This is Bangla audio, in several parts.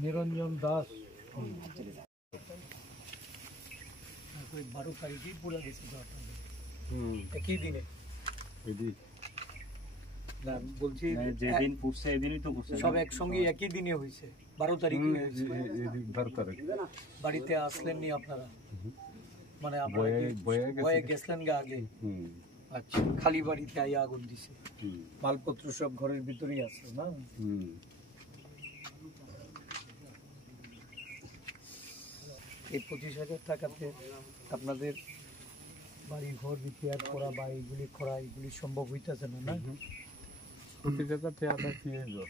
নিরঞ্জন দাস 12 তারিখেই পড়ে গেছে একই দিনে না বলছি যেদিন পড়ছে এদিনই তো পড়ছে সব একসঙ্গে একই দিনে হয়েছে 12 তারিখে হয়েছে 12 তারিখ বাড়িতে আসলেন নি আপনারা মানে আপনারা বয়ে গেছিলেন আগে আচ্ছা খালি বাড়িতে আইয়া আগুন দিছে মালপত্র সব ঘরের ভিতরেই আছে না এই 25,000 টাকাতে আপনাদের বাড়ি ঘর রিপেয়ার করা বা এইগুলি করা এগুলি সম্ভব হইতেছে না না 25,000 টাকা কি হলো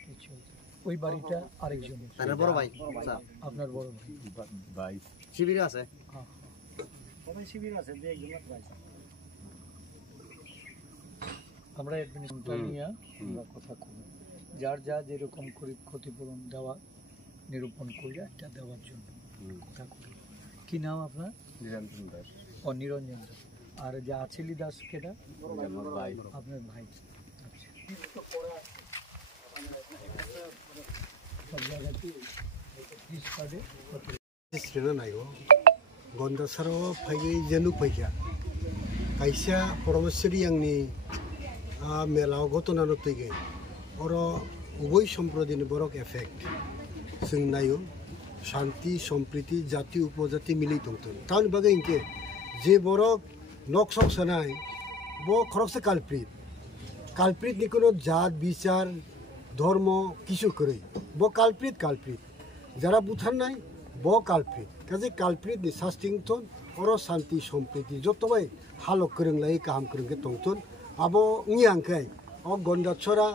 ওই বাড়িটা আরেকজন বড় ভাই আপনার বড় ভাই শিবির আছে সবাই শিবির আছে যে একজন ভাই আমরা অ্যাডমিনিস্ট্রেশন নিয়ে আমরা কথা করি যার যা যেরকম ক্ষতিপূরণ দেওয়া নিরূপণ করে এটা দেওয়ার জন্য কথা করি কি নাম আপনার নিরঞ্জন দাস ও নিরঞ্জন দাস আর যে আছিলি দাস কেটা ভাই আপনার ভাই সব জায়গাতে गन्धसाराव फैयै जेनु फैया कायसा परमेश्वरी आंनि मेलाव घटना तैगे और उभय सम्प्रदायनि बरक एफेक्ट जों नायो शांति सम्प्रीति जाति उपजाति मिली दंथों तानि बागै इनके जे बरक नक सक सानाय बो खरकसे कालप्रित नि कोनो जात विचार धर्म किछु करै बो कालप्रित যারা বুথার নাই ব কালপ্রিত কাজে কালপ্রিত नि सास्टिं थन और शांति सम्प्रीति जतबाय हालक करंलाय काम करंगे तंथन आबो उनि आंखाय अ गन्दाछरा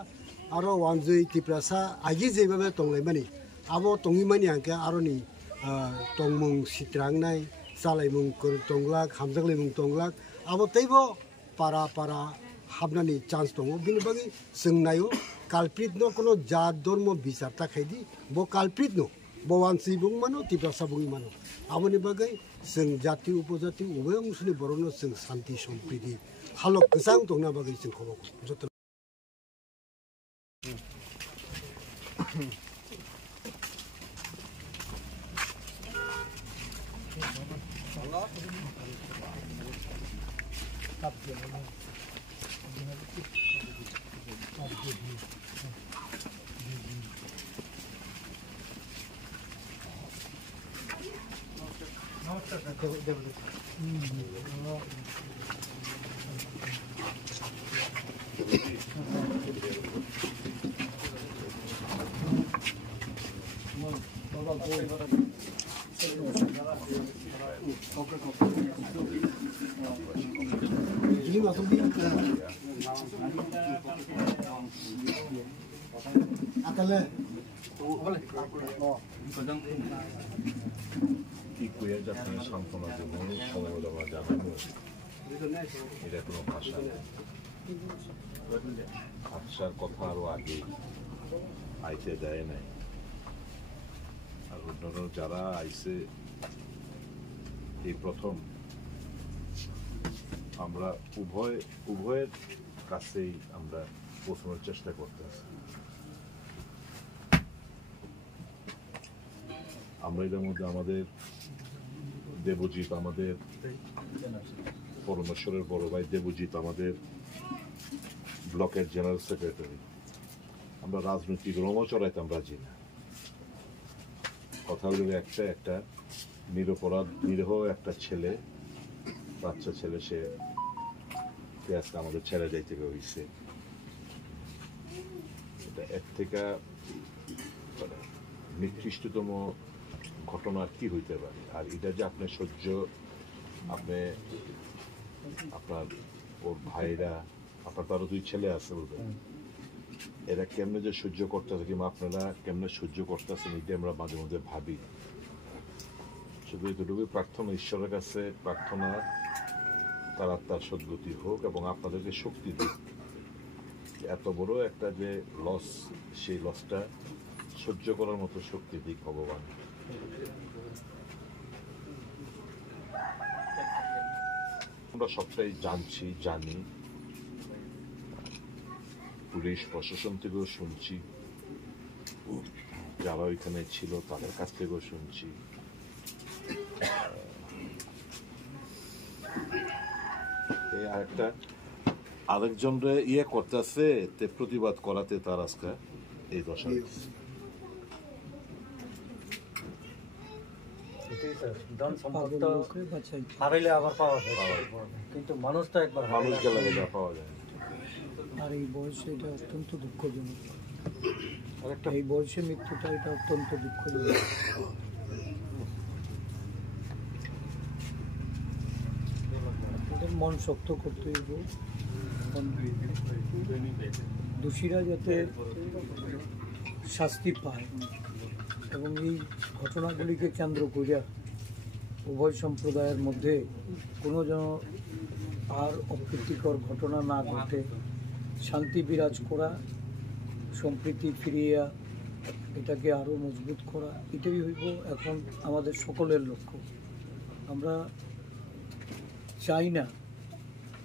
आरो वानजै तिप्रासा आगि जेबाबे तंलाय माने आबो तंगि माने आंखा आरो नि तंमुं सित्रांनाय सालायमुं तंलाक हामजागलायमुं तंलाक आबो तैबो पारा हाबनानि चान्स दङ बिनि बागै जों नायो कालप्रित न कोनो जात धर्म बिचार थाखायदि ब कालप्रित न बवानसि बुं मानो तिप्रासा बुं मानो आबोनि बागै जों जाति उपजाति उभय अंशनि बरनो जों शांति सम्प्रीति हालक गोजां दंना बागै जों खबर जतन ini masuk di akalnya boleh ইকুয়া জাতীয় সান্ত্বনা দেবো সমবেদনা জানাবো এটা কোনো ভাষা ভাষার কথা আরো আগে আইতে দেয় নাই আর অন্যান্য যারা আইসে এই প্রথম আমরা উভয়ের কাছেই আমরা পৌঁছানোর চেষ্টা করতেছি আমরা এর মধ্যে আমাদের দেবজিৎ আমাদের পরমেশ্বরের বড় ভাই দেবজিৎ আমাদের ব্লকের জেনারেল সেক্রেটারি আমরা রাজনৈতিক রঙ চড়াইতে আমরা রাজি না কথা হলো একটা নিরহ একটা ছেলে বাচ্চা ছেলে সে আজকে আমাদের ছেড়ে যাইতে হয়েছে এটা এর থেকে নিকৃষ্টতম ঘটনা কি হইতে পারে আর এটা যে আপনি আপনার ওর ভাইরা আপনার তারও 2 ছেলে আছে বলবেন এরা কেমনে যে সহ্য করতেছে কিংবা আপনারা কেমনে সহ্য করতেছেন এটা আমরা মাঝে মধ্যে ভাবি শুধু এতটুকু প্রার্থনা ঈশ্বরের কাছে প্রার্থনা তার আত্মার সদ্গতি হোক এবং আপনাদেরকে শক্তি দিক এত বড় একটা যে লস সেই লসটা সহ্য করার মতো শক্তি দিক ভগবান আমরা সবটাই জানি পুলিশ প্রশাসন থেকেও শুনছি, যারা ওইখানে ছিল তাদের কাছ থেকেও শুনছি। আরেকজনরে করতেছে তে প্রতিবাদ করাতে তার আজকে এই দশা। পাগল লোকে বাঁচাই হারাইলে আবার পাওয়া যায়, কিন্তু মানুষটা একবার মানুষ গেলে যা পাওয়া যায় না। আর এই বয়সে এটা অত্যন্ত দুঃখজনক। এই বয়সে মৃত্যুটা এটা অত্যন্ত দুঃখজনক। আপনাদের মন শক্ত করতে হইব, দোষীরা যাতে শাস্তি পায় এবং এই ঘটনাগুলিকে কেন্দ্র করিয়া উভয় সম্প্রদায়ের মধ্যে কোনো যেন আর অপ্রীতিকর ঘটনা না ঘটে, শান্তি বিরাজ করা, সম্প্রীতি ফিরিয়া এটাকে আরও মজবুত করা, এটাই হইব এখন আমাদের সকলের লক্ষ্য। আমরা চাই না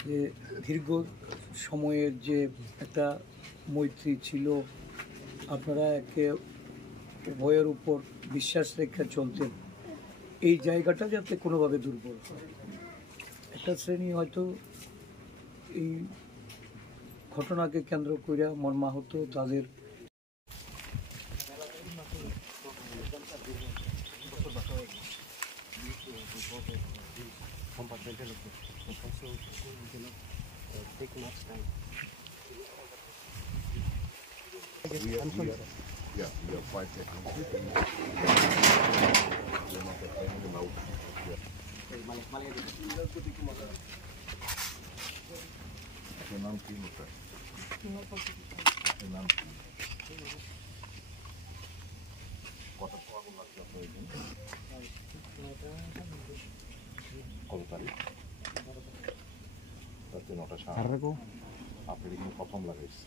যে দীর্ঘ সময়ের যে একটা মৈত্রী ছিল, আপনারা একে উভয়ের উপর বিশ্বাস রেখে চলতেন, এই জায়গাটা যাতে কোনোভাবে দুর্বল হয়। একটা শ্রেণী হয়তো এই ঘটনাকে কেন্দ্র করে মর্মাহত, তাদের We are quite technical. We're not playing loud. আপনার নাম কি? আপনার নাম কি? কত আগুন লাগছে আপনার এখানে? কত তারিখ? রাতে 9টা 7:30। আপনার এখানে প্রথম লাগাইছে?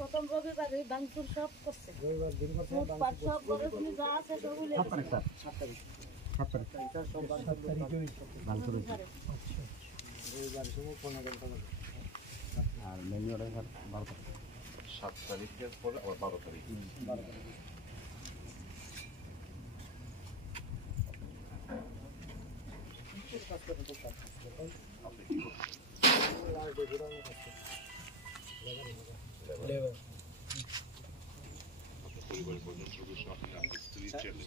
প্রথম রবিবার এই বাংপুর সব করছে, লুটপাট সব করে তুমি যা আছে সবগুলো আর মেনু অর্ডার 7 তারিখের পরে আবার 12 তারিখ। পরিবারের কজন সদস্য? আপনি, আপনার স্ত্রী, ছেলে?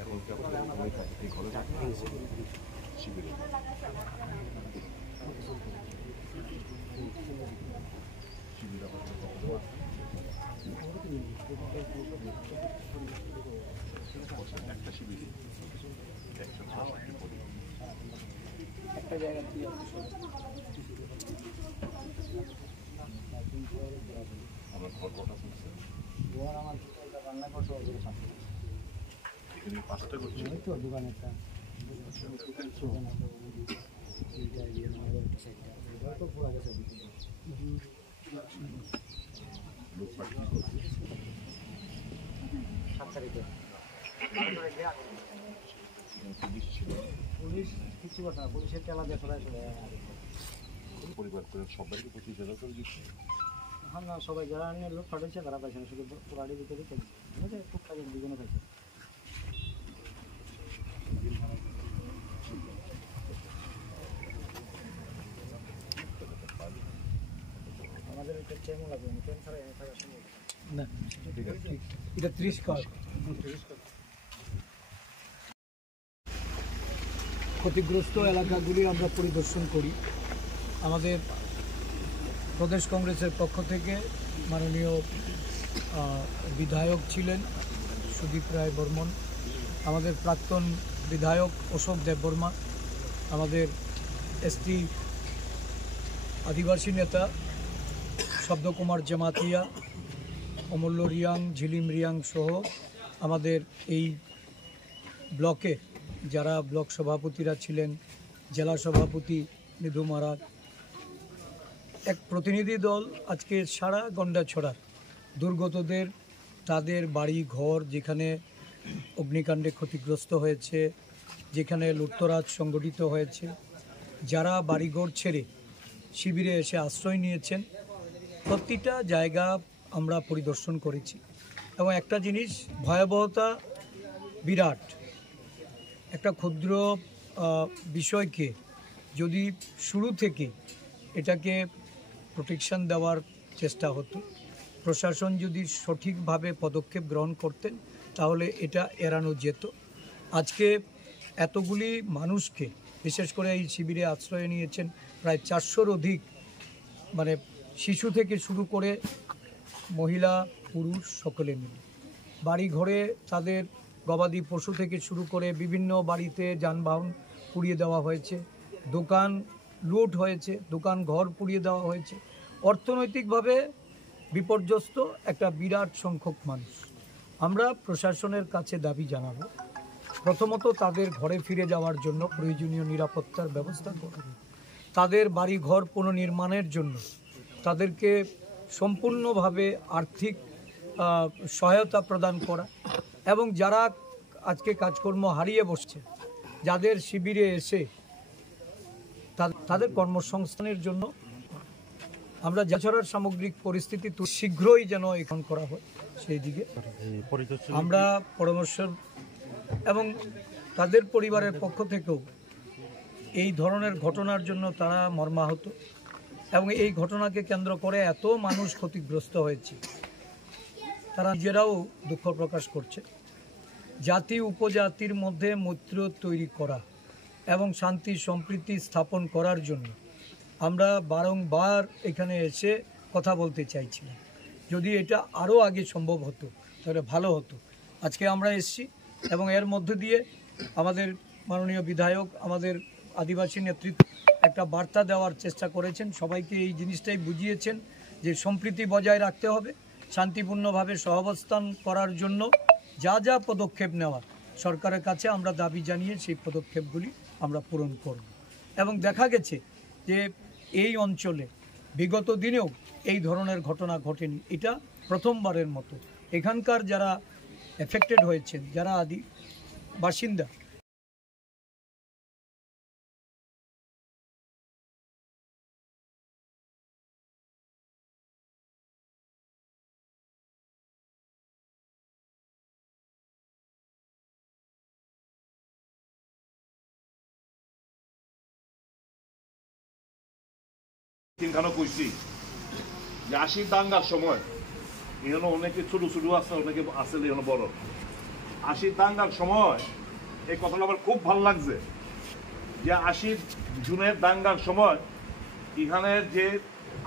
এখন কি আপনার এই ঘরে থাকেন? শিবিরে? শিবির আবার একটা শিবিরে একটা জায়গা দিয়ে আমার ঘর কটা চলছে? আমার রান্না করতে হবে, এখানে 5টা করছি। তো দোকান একটা তো পুরো গেছে লুটপাট কি করছে? 7 তারিখে পুলিশ ছিল? পুলিশ কিছু কথা না, পুলিশের তেলা দিয়ে সবাই চলে পরিবার করে সবাইকে 25,000 করে দিচ্ছে। হ্যাঁ না, সবাই যারা নিয়ে লোক ফাটাইছে তারা পাইছে না, শুধু পুরাড়ি দিতে দিতে টুকটাক দুজনে পাইছে। আমাদের এটা কেমন লাগবে? ট্রেন ছাড়া এনে থাকা সম্ভব না। এটা 30 কার্ড। ক্ষতিগ্রস্ত এলাকাগুলি আমরা পরিদর্শন করি। আমাদের প্রদেশ কংগ্রেসের পক্ষ থেকে মাননীয় বিধায়ক ছিলেন সুদীপ রায় বর্মন, আমাদের প্রাক্তন বিধায়ক অশোক দেববর্মা, আমাদের এসটি আদিবাসী নেতা শব্দকুমার জামাতিয়া, অমূল্য রিয়াং, ঝিলিম রিয়াং সহ আমাদের এই ব্লকে যারা ব্লক সভাপতিরা ছিলেন, জেলা সভাপতি নিধু মারাক, এক প্রতিনিধি দল আজকে সারা গন্ডাছড়ার দুর্গতদের তাদের বাড়ি ঘর যেখানে অগ্নিকাণ্ডে ক্ষতিগ্রস্ত হয়েছে, যেখানে লুটতরাজ সংগঠিত হয়েছে, যারা বাড়িঘর ছেড়ে শিবিরে এসে আশ্রয় নিয়েছেন, প্রতিটা জায়গা আমরা পরিদর্শন করেছি। এবং একটা জিনিস, ভয়াবহতা বিরাট। একটা ক্ষুদ্র বিষয়কে যদি শুরু থেকে এটাকে প্রোটেকশন দেওয়ার চেষ্টা হতো, প্রশাসন যদি সঠিকভাবে পদক্ষেপ গ্রহণ করতেন, তাহলে এটা এড়ানো যেত। আজকে এতগুলি মানুষকে, বিশেষ করে এই শিবিরে আশ্রয় নিয়েছেন প্রায় 400-র অধিক, মানে শিশু থেকে শুরু করে মহিলা পুরুষ সকলে মিলে। বাড়ি ঘরে তাদের গবাদি পশু থেকে শুরু করে বিভিন্ন বাড়িতে যানবাহন পুড়িয়ে দেওয়া হয়েছে, দোকান লুট হয়েছে, দোকান ঘর পুড়িয়ে দেওয়া হয়েছে। অর্থনৈতিকভাবে বিপর্যস্ত একটা বিরাট সংখ্যক মানুষ। আমরা প্রশাসনের কাছে দাবি জানাব, প্রথমত তাদের ঘরে ফিরে যাওয়ার জন্য প্রয়োজনীয় নিরাপত্তার ব্যবস্থা করা, তাদের বাড়ি ঘর পুনর্নির্মাণের জন্য তাদেরকে সম্পূর্ণভাবে আর্থিক সহায়তা প্রদান করা, এবং যারা আজকে কাজকর্ম হারিয়ে বসছে, যাদের শিবিরে এসে তাদের কর্মসংস্থানের জন্য আমরা যাছাড়ার সামগ্রিক পরিস্থিতি শীঘ্রই যেন এখন করা হয় সেই দিকে আমরা পরামর্শ, এবং তাদের পরিবারের পক্ষ থেকেও এই ধরনের ঘটনার জন্য তারা মর্মাহত, এবং এই ঘটনাকে কেন্দ্র করে এত মানুষ ক্ষতিগ্রস্ত হয়েছে, তারা নিজেরাও দুঃখ প্রকাশ করছে। জাতি উপজাতির মধ্যে মৈত্রী তৈরি করা এবং শান্তি সম্প্রীতি স্থাপন করার জন্য আমরা বারংবার এখানে এসে কথা বলতে চাইছিলাম। যদি এটা আরও আগে সম্ভব হতো তাহলে ভালো হতো। আজকে আমরা এসেছি এবং এর মধ্য দিয়ে আমাদের মাননীয় বিধায়ক আমাদের আদিবাসী নেতৃত্ব একটা বার্তা দেওয়ার চেষ্টা করেছেন, সবাইকে এই জিনিসটাই বুঝিয়েছেন যে সম্প্রীতি বজায় রাখতে হবে, শান্তিপূর্ণভাবে সহাবস্থান করার জন্য যা যা পদক্ষেপ নেওয়া সরকারের কাছে আমরা দাবি জানিয়ে সেই পদক্ষেপগুলি আমরা পূরণ করব। এবং দেখা গেছে যে এই অঞ্চলে বিগত দিনেও এই ধরনের ঘটনা ঘটেনি, এটা প্রথমবারের মতো। এখানকার যারা এফেক্টেড হয়েছেন, যারা আদি বাসিন্দা, তিনখানা কইছি যে 80 দাঙ্গার সময় এখানে অনেকে ছোট ছোট আছে, অনেকে আছে এখানে বড়। 80 দাঙ্গার সময় এই কথাটা আমার খুব ভালো লাগছে যে 80 জুনের দাঙ্গার সময় এখানের যে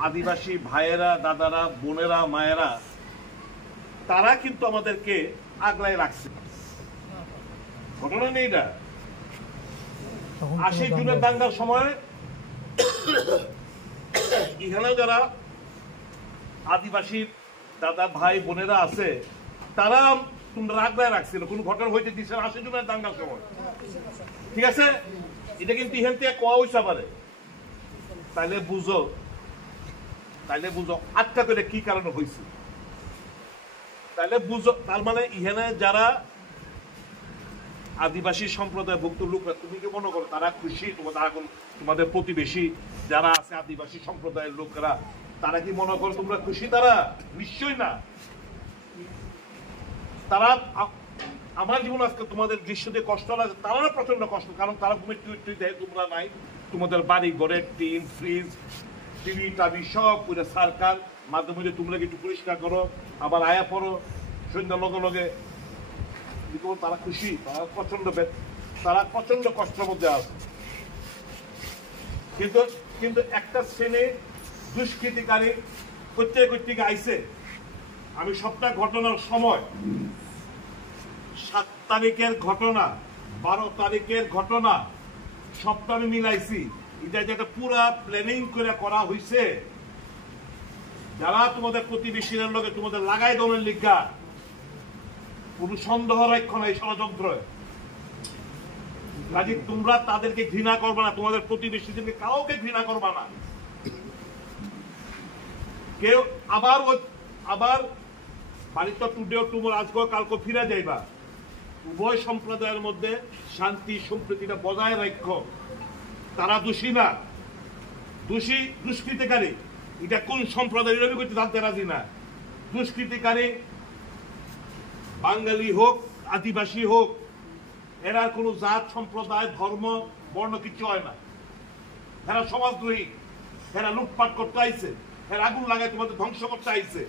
আদিবাসী ভাইয়েরা, দাদারা, বোনেরা, মায়েরা, তারা কিন্তু আমাদেরকে আগলায় রাখছে। ঘটনা নেই না? 80 জুনের দাঙ্গার সময় এখানে যারা আদিবাসী দাদা ভাই বোনেরা আছে, তারা তোমরা আগলায় রাখছিল, কোন ঘটনা হইতে দিচ্ছে 80 জনের দাঙ্গার সময়। ঠিক আছে, এটা কিন্তু ইহান থেকে কোয়া হইতে পারে। তাইলে বুঝো আটকা করে কি কারণে হয়েছে, তাইলে বুঝো। তার মানে ইহানে যারা আদিবাসী সম্প্রদায়ভুক্ত লোকরা, তুমি কি মনে করো তারা খুশি? তোমাদের প্রতিবেশী যারা আছে আদিবাসী সম্প্রদায়ের লোকেরা, তারা কি মনে করো তোমরা খুশি? তারা নিশ্চয়ই না। তারা, আমার জীবন আজকে তোমাদের দৃশ্য দিয়ে কষ্ট লাগে, তারা প্রচন্ড কষ্ট, কারণ তারা ঘুমের টুই দেয়, তোমরা নাই। তোমাদের বাড়ি ঘরের টিন, ফ্রিজ, টিভি টাভি সব পুরো সরকার মাধ্যমে তোমরা একটু পরিষ্কার করো, আবার আয়া পড়ো সন্ধ্যার লগে লগে। তারা খুশি? তারা প্রচন্ড কষ্টের মধ্যে আছে। কিন্তু একটা শ্রেণী দুষ্কৃতিকারী প্রত্যেক আইছে। আমি সবটা ঘটনার সময় 7 তারিখের ঘটনা, 12 তারিখের ঘটনা সবটা আমি মিলাইছি। এটা যেটা পুরা প্ল্যানিং করে করা হয়েছে, যারা তোমাদের প্রতিবেশীদের লোকে তোমাদের লাগাই দলের লিগা, কোন সন্দেহ রাখো না এই ষড়যন্ত্র। কাজে তোমরা তাদেরকে ঘৃণা করবে না, তোমাদের প্রতিবেশীদেরকে কাউকে ঘৃণা করবে না। কেউ আবার বাড়িতে টুডেও তোমার আজকে কালকে ফিরে যাইবা, উভয় সম্প্রদায়ের মধ্যে শান্তি সম্প্রীতিটা বজায় রাখো। তারা দোষী না, দোষী দুষ্কৃতিকারী। এটা কোন সম্প্রদায়ের আমি করতে জানতে রাজি না। দুষ্কৃতিকারী বাঙালি হোক আদিবাসী হোক, এরা কোনো জাত সম্প্রদায় ধর্ম বর্ণ কিছু হয় না। এরা সমাজদ্রোহী, এরা লুটপাট করতে আইছে, এরা আগুন লাগাই তোমাদের ধ্বংস করতে আইছে।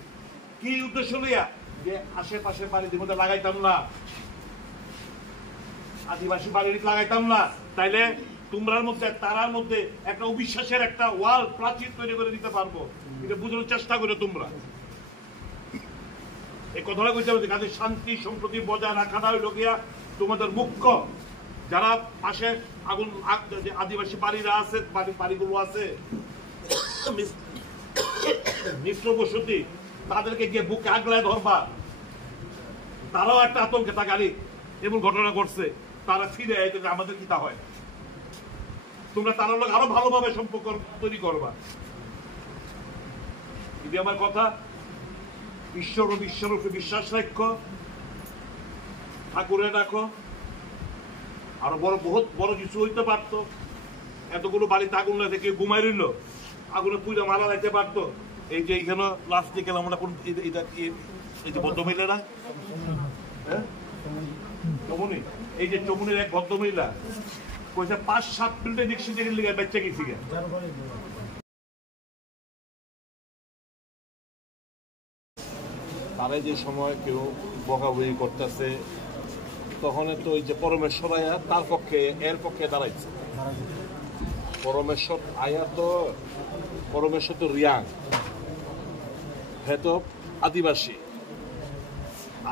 কি উদ্দেশ্য লইয়া? যে আশেপাশে বাড়ির মধ্যে লাগাইতাম না, আদিবাসী বাড়ির লাগাইতাম না, তাইলে তোমরার মধ্যে তারার মধ্যে একটা অবিশ্বাসের একটা ওয়াল প্রাচীর তৈরি করে দিতে পারবো। এটা বুঝানোর চেষ্টা করো তোমরা। এই কথাটা কইতে হবে, কাজে শান্তি সম্প্রতি বজায় রাখাটা হইল গিয়া তোমাদের মুখ্য। যারা পাশে আগুন আদিবাসী বাড়িরা আছে, বাড়িগুলো আছে মিশ্র বসতি, তাদেরকে গিয়ে বুকে আগলায় ধরবা। তারাও একটা আতঙ্কে থাকে, আরে এমন ঘটনা ঘটছে, তারা ফিরে আইতে আমাদের কি তা হয়। তোমরা তার লোক আরো ভালোভাবে সম্পর্ক তৈরি করবা। যদি আমার কথা, ঈশ্বর ও বিশ্বরূপে বিশ্বাস রাখো, ঠাকুরে রাখো। আরো বহুত বড় কিছু হইতে পারতো। এতগুলো বাড়িতে আগুন না থেকে ঘুমাই রইল, আগুনে পুইরা মারা যাইতে পারতো। এই যে এইখানে লাস্ট দিকে আমরা কোন এই যে ভদ্রমহিলারা, হ্যাঁ চমুনি, এই যে চমুনির এক ভদ্রমহিলা কইছে 5-7 মিনিটে রিক্সা থেকে লিগে বাচ্চা গেছি। তারা যে সময় কেউ বকাবকি করতেছে, তখন তো ওই যে পরমেশ্বর আয়া তার পক্ষে এর পক্ষে দাঁড়াইছে। পরমেশ্বর আয়া তো পরমেশ্বর তো রিয়াং, হ্যাঁ তো আদিবাসী।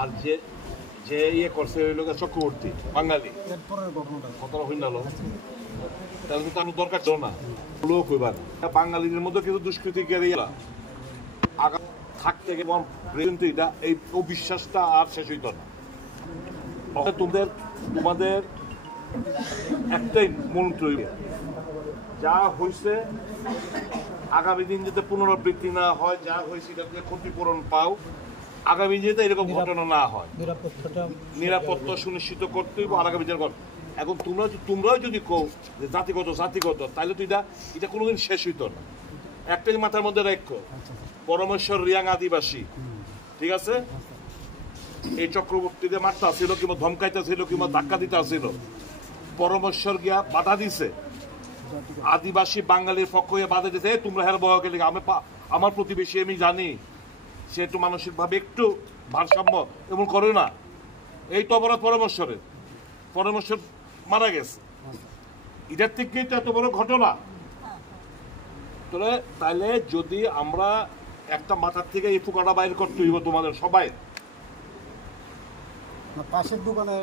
আর যে যে ইয়ে করছে ওই লোকের চক্রবর্তী বাঙালি, কতটা হইল তাহলে কিন্তু আমি দরকার ছিল না লোক হইবার। বাঙালিদের মধ্যে কিন্তু দুষ্কৃতিকারী আগা থাকতে কিন্তু এটা এই অবিশ্বাসটা আর শেষ হইত না। তোমাদের একটাই মন্ত্র, যা হয়েছে আগামী দিন যাতে পুনরাবৃত্তি না হয়, যা হয়েছে এটাতে ক্ষতিপূরণ পাও, আগামী দিনে এরকম ঘটনা না হয়, নিরাপত্তা সুনিশ্চিত করতে হইব আগামী দিনের ঘটনা। এখন তোমরাও যদি কও যে জাতিগত, তাহলে তো এটা কোনোদিন শেষ হইত না। একটাই মাথার মধ্যে রাখো, পরমেশ্বর রিয়াং আদিবাসী, ঠিক আছে? এই চক্রবর্তীদের মারতে আসছিল, কিংবা ধমকাইতে আসছিল, কিংবা ধাক্কা দিতে আসছিল, পরমেশ্বর গিয়া বাধা দিছে। আদিবাসী বাঙালির পক্ষ হয়ে বাধা দিতে, তোমরা হের বহ গেলে আমার প্রতিবেশী আমি জানি সে একটু মানসিক ভাবে একটু ভারসাম্য এমন করে না। এই তো অপরাধ পরমেশ্বর মারা গেছে, এটার থেকেই তো এত বড় ঘটনা। তাহলে যদি আমরা একটা মাথার থেকে এই ফুকাটা বাইর করতে হইব তোমাদের সবাই। পাশের দোকানে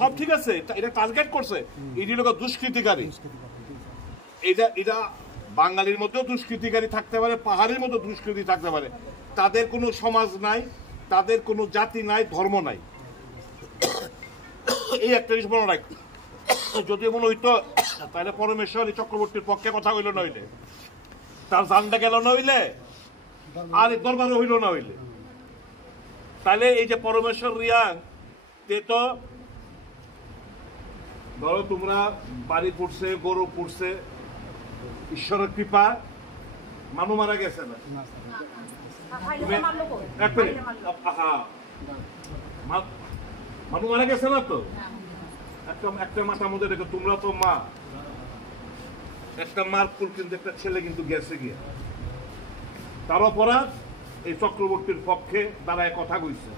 সব ঠিক আছে, এটা টার্গেট করছে, এটি লোক দুষ্কৃতিকারী। এটা বাঙালির মধ্যেও দুষ্কৃতিকারী থাকতে পারে, পাহাড়ের মধ্যে দুষ্কৃতি থাকতে পারে। তাদের কোনো সমাজ নাই, তাদের কোনো জাতি নাই, ধর্ম নাই। এই একটা জিনিস মনে রাখ। যদি মনে হইতো তাহলে পরমেশ্বর এই চক্রবর্তীর পক্ষে কথা হইল না হইলে, তার জানটা গেল না হইলে, আর দরবারও হইল না হইলে, তাহলে এই যে পরমেশ্বর রিয়াং তো ধরো তোমরা বাড়ি পড়ছে, গরু পড়ছে, ঈশ্বরের কৃপা, মানু মারা গেছে না, মানু মারা গেছে না তো, একটা মাথার মধ্যে রেখো, তোমরা তো মা, একটা মার কুল কিন্তু একটা ছেলে কিন্তু গেছে গিয়ে, তার অপরাধ এই চক্রবর্তীর পক্ষে দাঁড়ায় কথা কইছে।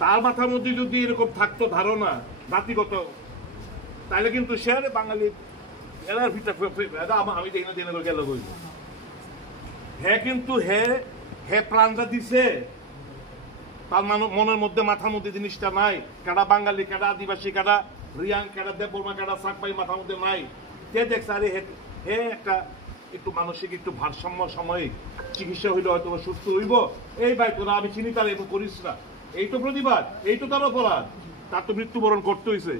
তার মাথার মধ্যে যদি এরকম থাকতো ধারণা জাতিগত, তাহলে কিন্তু সে বাঙালি এলার ভিতরে আমি জেনে গেল কইব। হ্যাঁ কিন্তু হে প্রাণটা দিছে, তার মনের মধ্যে মাথার মধ্যে জিনিসটা নাই। কারা বাঙালি, কারা আদিবাসী, কারা রিয়াং, কারা দেববর্মা, কারা সাকবাই মাথার মধ্যে নাই। কে দেখছে আরে হে একটা একটু মানসিক একটু ভারসাম্য সাময়িক চিকিৎসা হইলে হয়তো সুস্থ হইব। এই ভাই তোরা আমি চিনি তার এবং করিস না, এই তো প্রতিবাদ, এই তো তার অপরাধ, তার তো মৃত্যুবরণ করতে হয়েছে।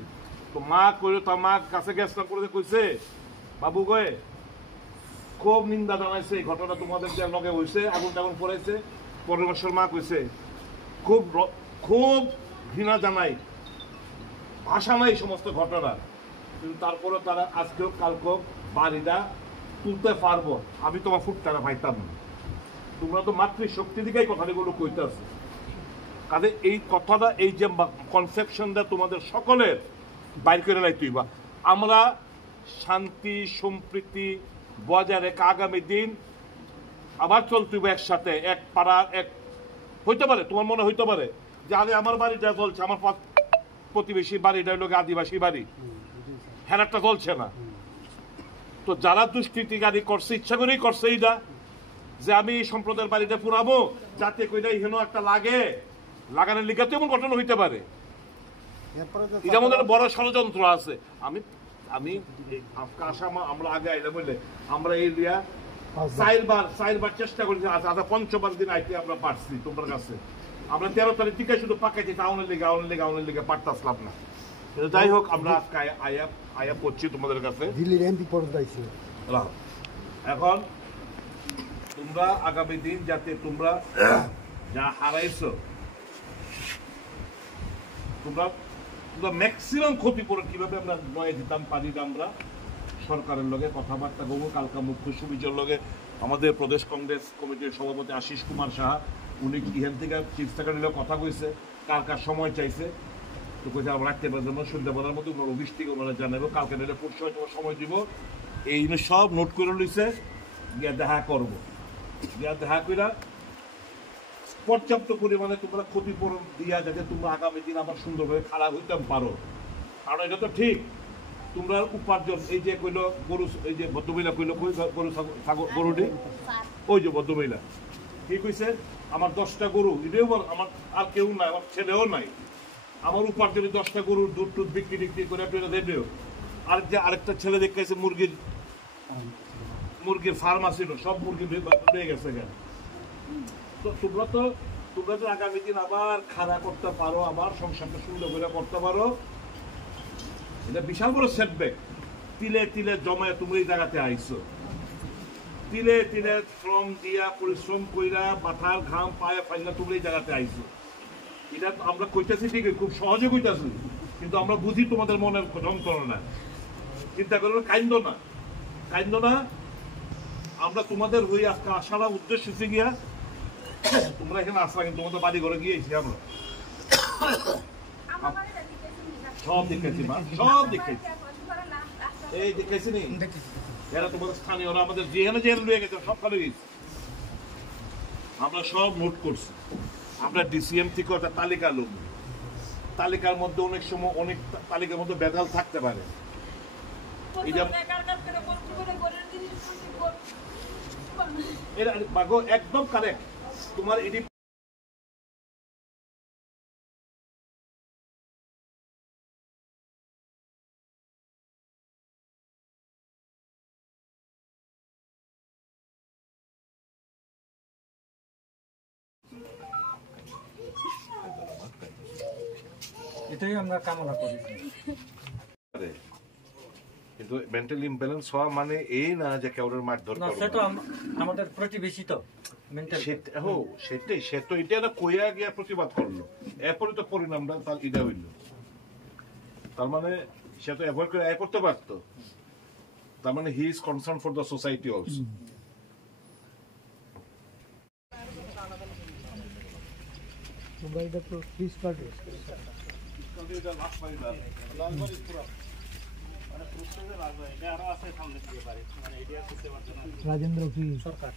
তো মা কইল, তার মা কাছে গেছে করে কইছে, বাবু গয়ে খুব নিন্দা জানাইছে এই ঘটনা তোমাদের যে লগে হয়েছে, আগুন টাগুন পড়াইছে, পরমেশ্বর মা কইছে খুব খুব ঘৃণা জানাই, ভাষা নাই সমস্ত ঘটনা, কিন্তু তারপরে তারা আজকেও কালকেও বাড়িটা তুলতে পারবো। আমি তোমার ফুটটারা পাইতাম না, তোমরা তো মাতৃশক্তি দিকেই কথাগুলো কইতেছো। কাজে এই কথাটা, এই যে কনসেপশনটা তোমাদের সকলের বাইর করে লাইতেইবা। আমরা শান্তি সম্প্রীতি বজায় রেখে আগামী দিন আবার চলতেইব একসাথে, এক পাড়া এক হইতে পারে। তোমার মনে হইতে পারে যে আগে আমার বাড়িটা চলছে, আমার প্রতিবেশী বাড়িটা হইল আদিবাসী বাড়ি, হেরাটা চলছে না। তো যারা দুষ্কৃতিকারী করছে ইচ্ছা করেই করছে এইটা, যে আমি এই সম্প্রদায়ের বাড়িটা পুরাবো যাতে কইটা হেন একটা লাগে, লাগানোর লিগাতে এমন ঘটনা হইতে পারে। এটা আমাদের বড় ষড়যন্ত্র আছে। আমি আমি আমরা আগে আইলে বললে আমরা এই দিয়া চারবার চেষ্টা করেছি, আচ্ছা পঞ্চবার দিন আইতে আমরা পারছি তোমার কাছে। আমরা 13 তারিখ থেকে শুধু পাকাইছি আউনের লিগে পারতাম না। যাই হোক, আমরা আজকে আয়া করছি তোমাদের কাছে। এখন তোমরা আগামী দিন যাতে তোমরা যা হারাইছো তোমরা ম্যাক্সিমাম ক্ষতিপূরণ কিভাবে আমরা নয় দিতাম পারি, আমরা সরকারের লগে কথাবার্তা করবো। কালকা মুখ্য সুবিচার লগে আমাদের প্রদেশ কংগ্রেস কমিটির সভাপতি আশিস কুমার সাহা, উনি ইহান থেকে চিফ সেক্রেটারির কথা কইছে, কার সময় চাইছে, তো কইছে আমরা রাখতে পারার জন্য সন্ধ্যাবেলার মধ্যে ওনার অফিস থেকে ওনারা জানাবো, কালকে নিলে পরশু সময় দিব। এই সব নোট করে লইছে, গিয়া দেখা করবো, গিয়া দেখা কইরা পর্যাপ্ত পরিমাণে তোমরা ক্ষতিপূরণ দিয়া যাতে তোমরা আগামী দিন আবার সুন্দরভাবে খারাপ হইতে পারো। কারণ এটা তো ঠিক, তোমরা উপার্জন, এই যে কইলো গরু, এই যে ভদ্রমহিলা কইলো গরুটি, ওই যে ভদ্রমহিলা কি কইছে, আমার 10টা গরু, এটাও আমার আর কেউ নাই, আমার ছেলেও নাই, আমার উপার্জনে 10টা গরুর দুধ টুধ বিক্রি করে দেবেও। আর যে আরেকটা ছেলে দেখেছে মুরগির ফার্ম আছিল, সব মুরগি পেয়ে গেছে। তো তোমরা তো আগামী দিন আবার খাড়া করতে পারো, আবার সংসারটা সুন্দর করে করতে পারো। এটা বিশাল বড় সেটব্যাক। তিলে তিলে জমায় তুমি এই জায়গাতে আইছো, তিলে তিলে শ্রম দিয়া পরিশ্রম কইরা মাথার ঘাম পায়ে ফাইলা তুমি এই জায়গাতে আইছো। এটা আমরা কইতেছি ঠিকই, খুব সহজে কইতেছি, কিন্তু আমরা বুঝি তোমাদের মনের যন্ত্রণা। চিন্তা করো, কাইন্দ না। আমরা তোমাদের হয়ে আজকে আসার উদ্দেশ্য হচ্ছে গিয়া, তোমরা এখানে আসলা, কিন্তু তোমাদের বাড়ি ঘরে গিয়েছি আমরা সব দেখেছি, মা সব দেখেছি, এই দেখেছি নি, এরা তোমাদের স্থানীয়রা আমাদের যেখানে লুয়ে গেছে সবখানে গেছি, আমরা সব নোট করছি। আমরা ডিসিএম থেকে একটা তালিকা লোক, তালিকার মধ্যে অনেক সময় অনেক তালিকার মধ্যে বেদাল থাকতে পারে। এটা একদম কারেক্ট। তোমার এটি এটাই আমরা কামনা করি। কিন্তু মেন্টাল ইমব্যালেন্স হওয়া মানে এই না যে কেউরের মারধর করবে, সেটা আমাদের প্রতিবেশী তো মেন্টাল, সেটাই, সে তো এটা না কইয়া গিয়া প্রতিবাদ করলো, এরপরে তো পরিণামটা তার এটা হইল। তার মানে সে তো অ্যাভয়েড করে করতে পারতো, তার মানে he is concern for the society also. Rajendra কি সরকার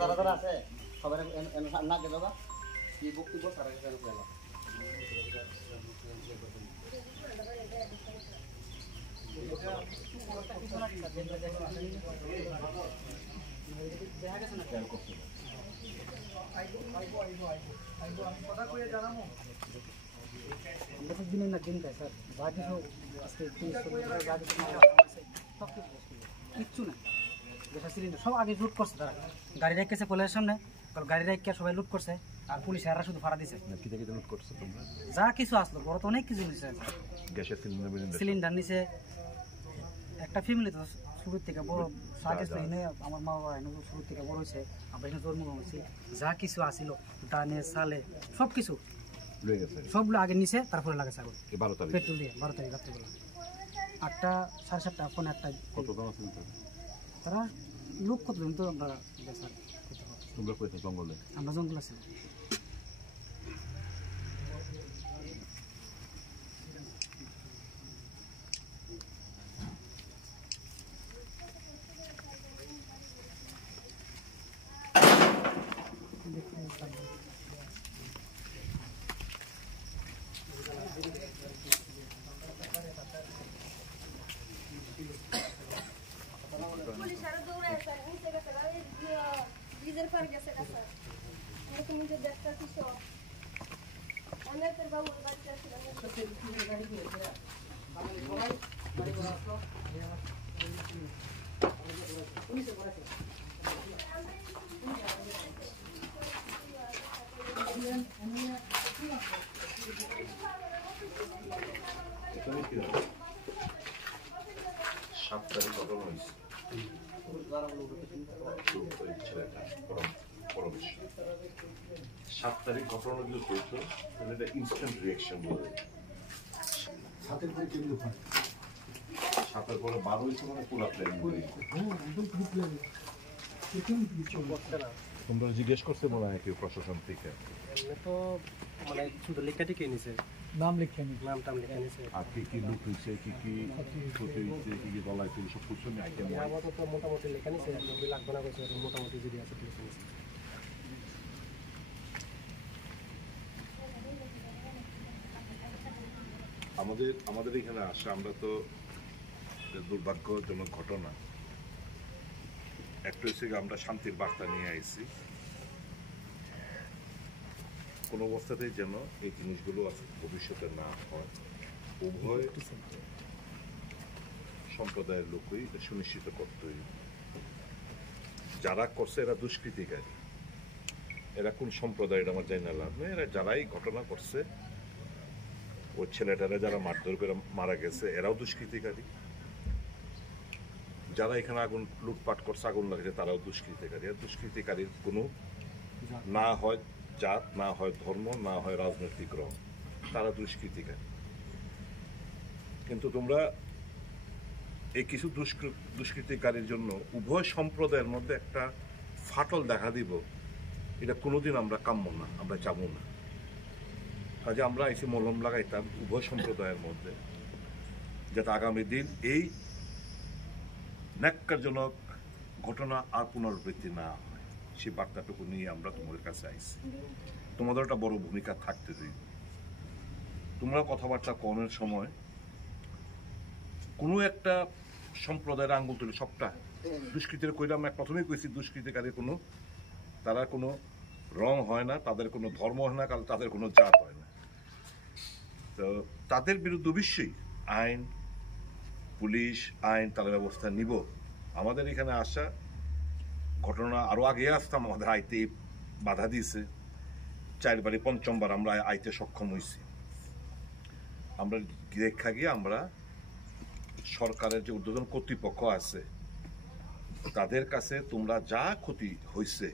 যারা যারা আছে সবাই না কে দাদা কি বক্তব্য সারা গেল দিনের না দিনটাই স্যার বাকি সব আজকে কিচ্ছু না গ্যাসের সিলিন্ডার সব আগে লুট করছে তারা, গাড়ি রেখেছে কলেজের সামনে, গাড়ি রেখে সবাই লুট করছে, আর পুলিশ এরা শুধু ভাড়া দিছে। লুট করছে তোমরা? যা কিছু আসলো বড় তো অনেক কিছু নিছে, গ্যাসের সিলিন্ডার নিছে। একটা ফ্যামিলি তো শুরুর থেকে বড় সাগেস তো এনে আমার মা বাবা এনে শুরুর থেকে বড় হয়েছে, আমরা এখানে জন্ম হয়েছি, যা কিছু আসিল ডানে সালে সব কিছু লয়ে গেছে সবগুলো আগে নিছে, তারপরে লাগাছে আগুন 12 তারিখ। পেট্রোল দিয়ে 12 তারিখ রাত্রিবেলা 8টা 7:30 পৌনে 8টায়। কতজন আছেন তারা লোক কতজন তো আমরা বেচার তোমরা কোথায় জঙ্গলে? আমরা জঙ্গল আছি। পুলিশ আরো দৌড়ে আসে, নিচে গেছে, গাড়ি ব্রিজের পার গেছে কাছে। এরকম নিজে দেখতে কিছু অনেক বাবু বাচ্চা ছিলেন। এখানে কি হয়? 7 তারিখ ঘটনা হয়েছে। ওই ছেলেটা, পরমেশ। 7 তারিখ ঘটনাগুলো হয়েছে, তাহলে এটা ইনস্ট্যান্ট রিয়াকশন বলে। 7 পরে কেমন হয়? 7-এর পরে 12 হয়েছে মানে পুরো প্ল্যান। তোমরা জিজ্ঞেস করছে মনে হয় কেউ প্রশাসন থেকে? তো মানে শুধু লেখাটিকে নিছে, নাম লিখে নি। নাম টাম লিখে নিছে। আর কি কি লুট হয়েছে, কি কি ক্ষতি হয়েছে, কি কি বলা হয়েছে, সব কিছু নিয়ে আইটেম আমাদের তো মোটামুটি লেখা নিছে, লাগবে না কইছে, মোটামুটি যদি আছে লিখে নিছে। আমাদের এখানে আসে, আমরা তো দুর্ভাগ্যজনক ঘটনা একটা হচ্ছে আমরা শান্তির বার্তা নিয়ে আইছি। কোনো অবস্থাতেই যেন এই জিনিসগুলো ভবিষ্যতে না হয়, উভয় সম্প্রদায়ের লোকই এটা সুনিশ্চিত করতে হইবে। যারা করছে এরা দুষ্কৃতিকারী, এরা কোন সম্প্রদায়ের আমার জানি না লাভ নেই, এরা যারাই ঘটনা করছে, ওই ছেলেটারা যারা মারধর করে মারা গেছে এরাও দুষ্কৃতিকারী, যারা এখানে আগুন লুটপাট করছে আগুন লাগছে তারাও দুষ্কৃতিকারী। আর দুষ্কৃতিকারীর কোনো না হয় জাত, না হয় ধর্ম, না হয় রাজনৈতিক রং, তারা দুষ্কৃতিকারী। কিন্তু তোমরা এই কিছু দুষ্কৃতিকারীর জন্য উভয় সম্প্রদায়ের মধ্যে একটা ফাটল দেখা দিব, এটা কোনোদিন আমরা কাম্য না, আমরা চাবো না। কাজে আমরা এসে মলম লাগাইতাম উভয় সম্প্রদায়ের মধ্যে, যাতে আগামী দিন এই ন্যাক্কারজনক ঘটনা আর পুনরাবৃত্তি না হয়, সেই বার্তাটুকু নিয়ে আমরা তোমাদের কাছে আইছি। তোমাদের একটা বড় ভূমিকা থাকতে দিই। তোমরা কথাবার্তা কনের সময় কোনো একটা সম্প্রদায়ের আঙ্গুল তুলে সবটা দুষ্কৃতির কইলে আমরা প্রথমেই কইছি দুষ্কৃতিকারী কোনো, তারা কোনো রং হয় না, তাদের কোনো ধর্ম হয় না, কারণ তাদের কোনো জাত হয় না। তো তাদের বিরুদ্ধে অবশ্যই আইন, পুলিশ, আইন তাদের ব্যবস্থা নিব। আমাদের এখানে আসা ঘটনা আরও আগে আসতাম, আমাদের আইতে বাধা দিয়েছে, 4বারই 5বার আমরা আইতে সক্ষম হয়েছি। আমরা দেখা গিয়ে আমরা সরকারের যে ঊর্ধ্বতন কর্তৃপক্ষ আছে তাদের কাছে তোমরা যা ক্ষতি হয়েছে,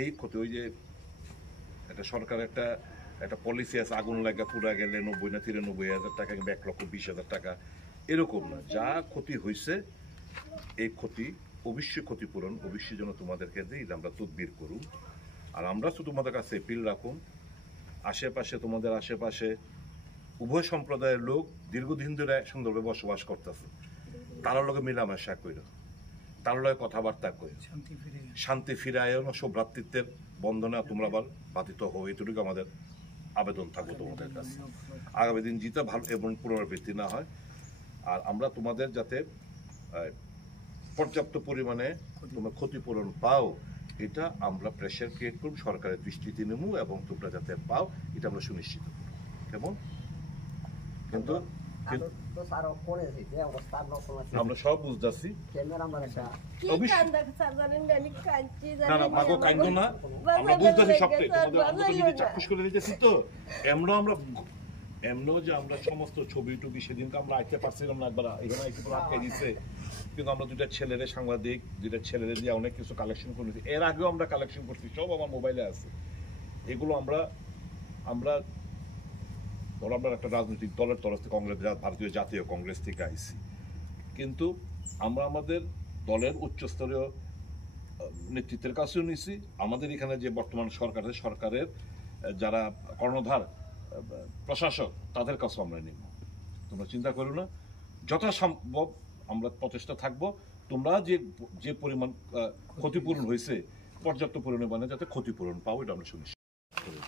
এই ক্ষতি, ওই যে একটা সরকারের একটা পলিসি আছে, আগুন লাগা পুরা গেলে 90 না 93,000 টাকা কিংবা 1,20,000 টাকা, এরকম না, যা ক্ষতি হয়েছে এই ক্ষতি অবশ্যই ক্ষতিপূরণ অবশ্যই যেন তোমাদেরকে দিই, আমরা তদবির করুন। আর আমরা শুধু তোমাদের কাছে এপিল রাখুন, আশেপাশে তোমাদের আশেপাশে উভয় সম্প্রদায়ের লোক দীর্ঘদিন ধরে সুন্দরভাবে বসবাস করতেছে, তার লগে মেলামেশা কইর, তার লগে কথাবার্তা কই, শান্তি ফিরে আয়ন, সৌভ্রাতৃত্বের বন্ধনে তোমরা আবার বাধিত হও, এটুকু আমাদের আবেদন থাকবো তোমাদের কাছে। আগামী দিন জিতে ভালো এবং পুনরাবৃত্তি না হয়, আর আমরা তোমাদের যাতে পর্যাপ্ত পরিমাণে তোমরা ক্ষতিপূরণ পাও, এটা আমরা প্রেশার ক্রিয়েট করব, সরকারের দৃষ্টিতে নেব এবং তোমরা যাতে পাও এটা আমরা সুনিশ্চিত করব। কেমন? কিন্তু তো স্যার পড়ে যে অবস্থা নকল আছে আমরা সব বুঝতেছি ক্যামেরা আমরা একটা কি অবশ্যই। কান্দা স্যার জানেন না, আমি কাঁদছি না জানেন না না, ভাগো কাইন্দ না আমরা বুঝতেছি সবটাই তোমাদের আমরা তো নিজে চাক্ষুষ করে দিতেছি তো এমনও যে আমরা সমস্ত ছবি টবি সেদিন তো আমরা আইতে পারছিলাম না, একবার এখানে একটু আটকে দিচ্ছে, কিন্তু আমরা দুইটা ছেলেরে সাংবাদিক দুইটা ছেলেরে দিয়ে অনেক কিছু কালেকশন করেছি, এর আগেও আমরা কালেকশন করছি, সব আমার মোবাইলে আছে। এগুলো আমরা ধরো আমরা একটা রাজনৈতিক দলের তরফ থেকে কংগ্রেস, ভারতীয় জাতীয় কংগ্রেস থেকে আইছি, কিন্তু আমরা আমাদের দলের উচ্চস্তরীয় নেতৃত্বের কাছেও নিছি, আমাদের এখানে যে বর্তমান সরকারের যারা কর্ণধার প্রশাসক তাদের কাছেও আমরা নিব। তোমরা চিন্তা করো না, যথাসম্ভব আমরা প্রচেষ্টা থাকবো তোমরা যে পরিমাণ ক্ষতিপূরণ হয়েছে পর্যাপ্ত পরিমাণে যাতে ক্ষতিপূরণ পাও এটা আমরা সুনিশ্চিত করি।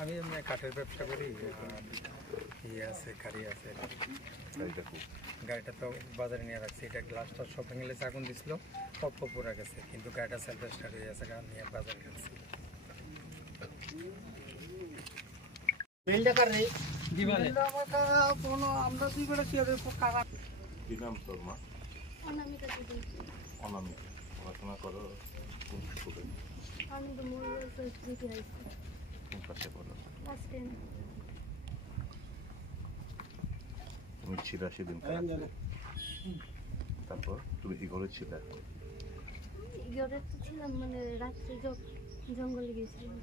আমি এমনি কাঠের ব্যবসা করি, ইয়ে আছে, গাড়ি আছে। গাড়িটা তো বাজারে নিয়ে রাখছি, এটা গ্লাসটা সব ভেঙে গেছে, আগুন দিছিল, অল্প পড়ে গেছে, কিন্তু গাড়িটা সেলফ স্টার্ট হয়ে গেছে, গাড়ি নিয়ে বাজারে রাখছি। কি নাম তোর মা? অনামিকা দিদি, অনামিকা। পড়াশোনা করো কোন স্কুলে? আমি তো মোবাইল দিতে আইছি কোন ক্লাসে পড়ো? ক্লাস 10। তুমি ছিলা সেদিন কারাতে। তারপর তুমি কি ঘরে ছিলা? ঘরে তো ছিলাম, মানে রাত্রে জঙ্গলে গেছিলাম।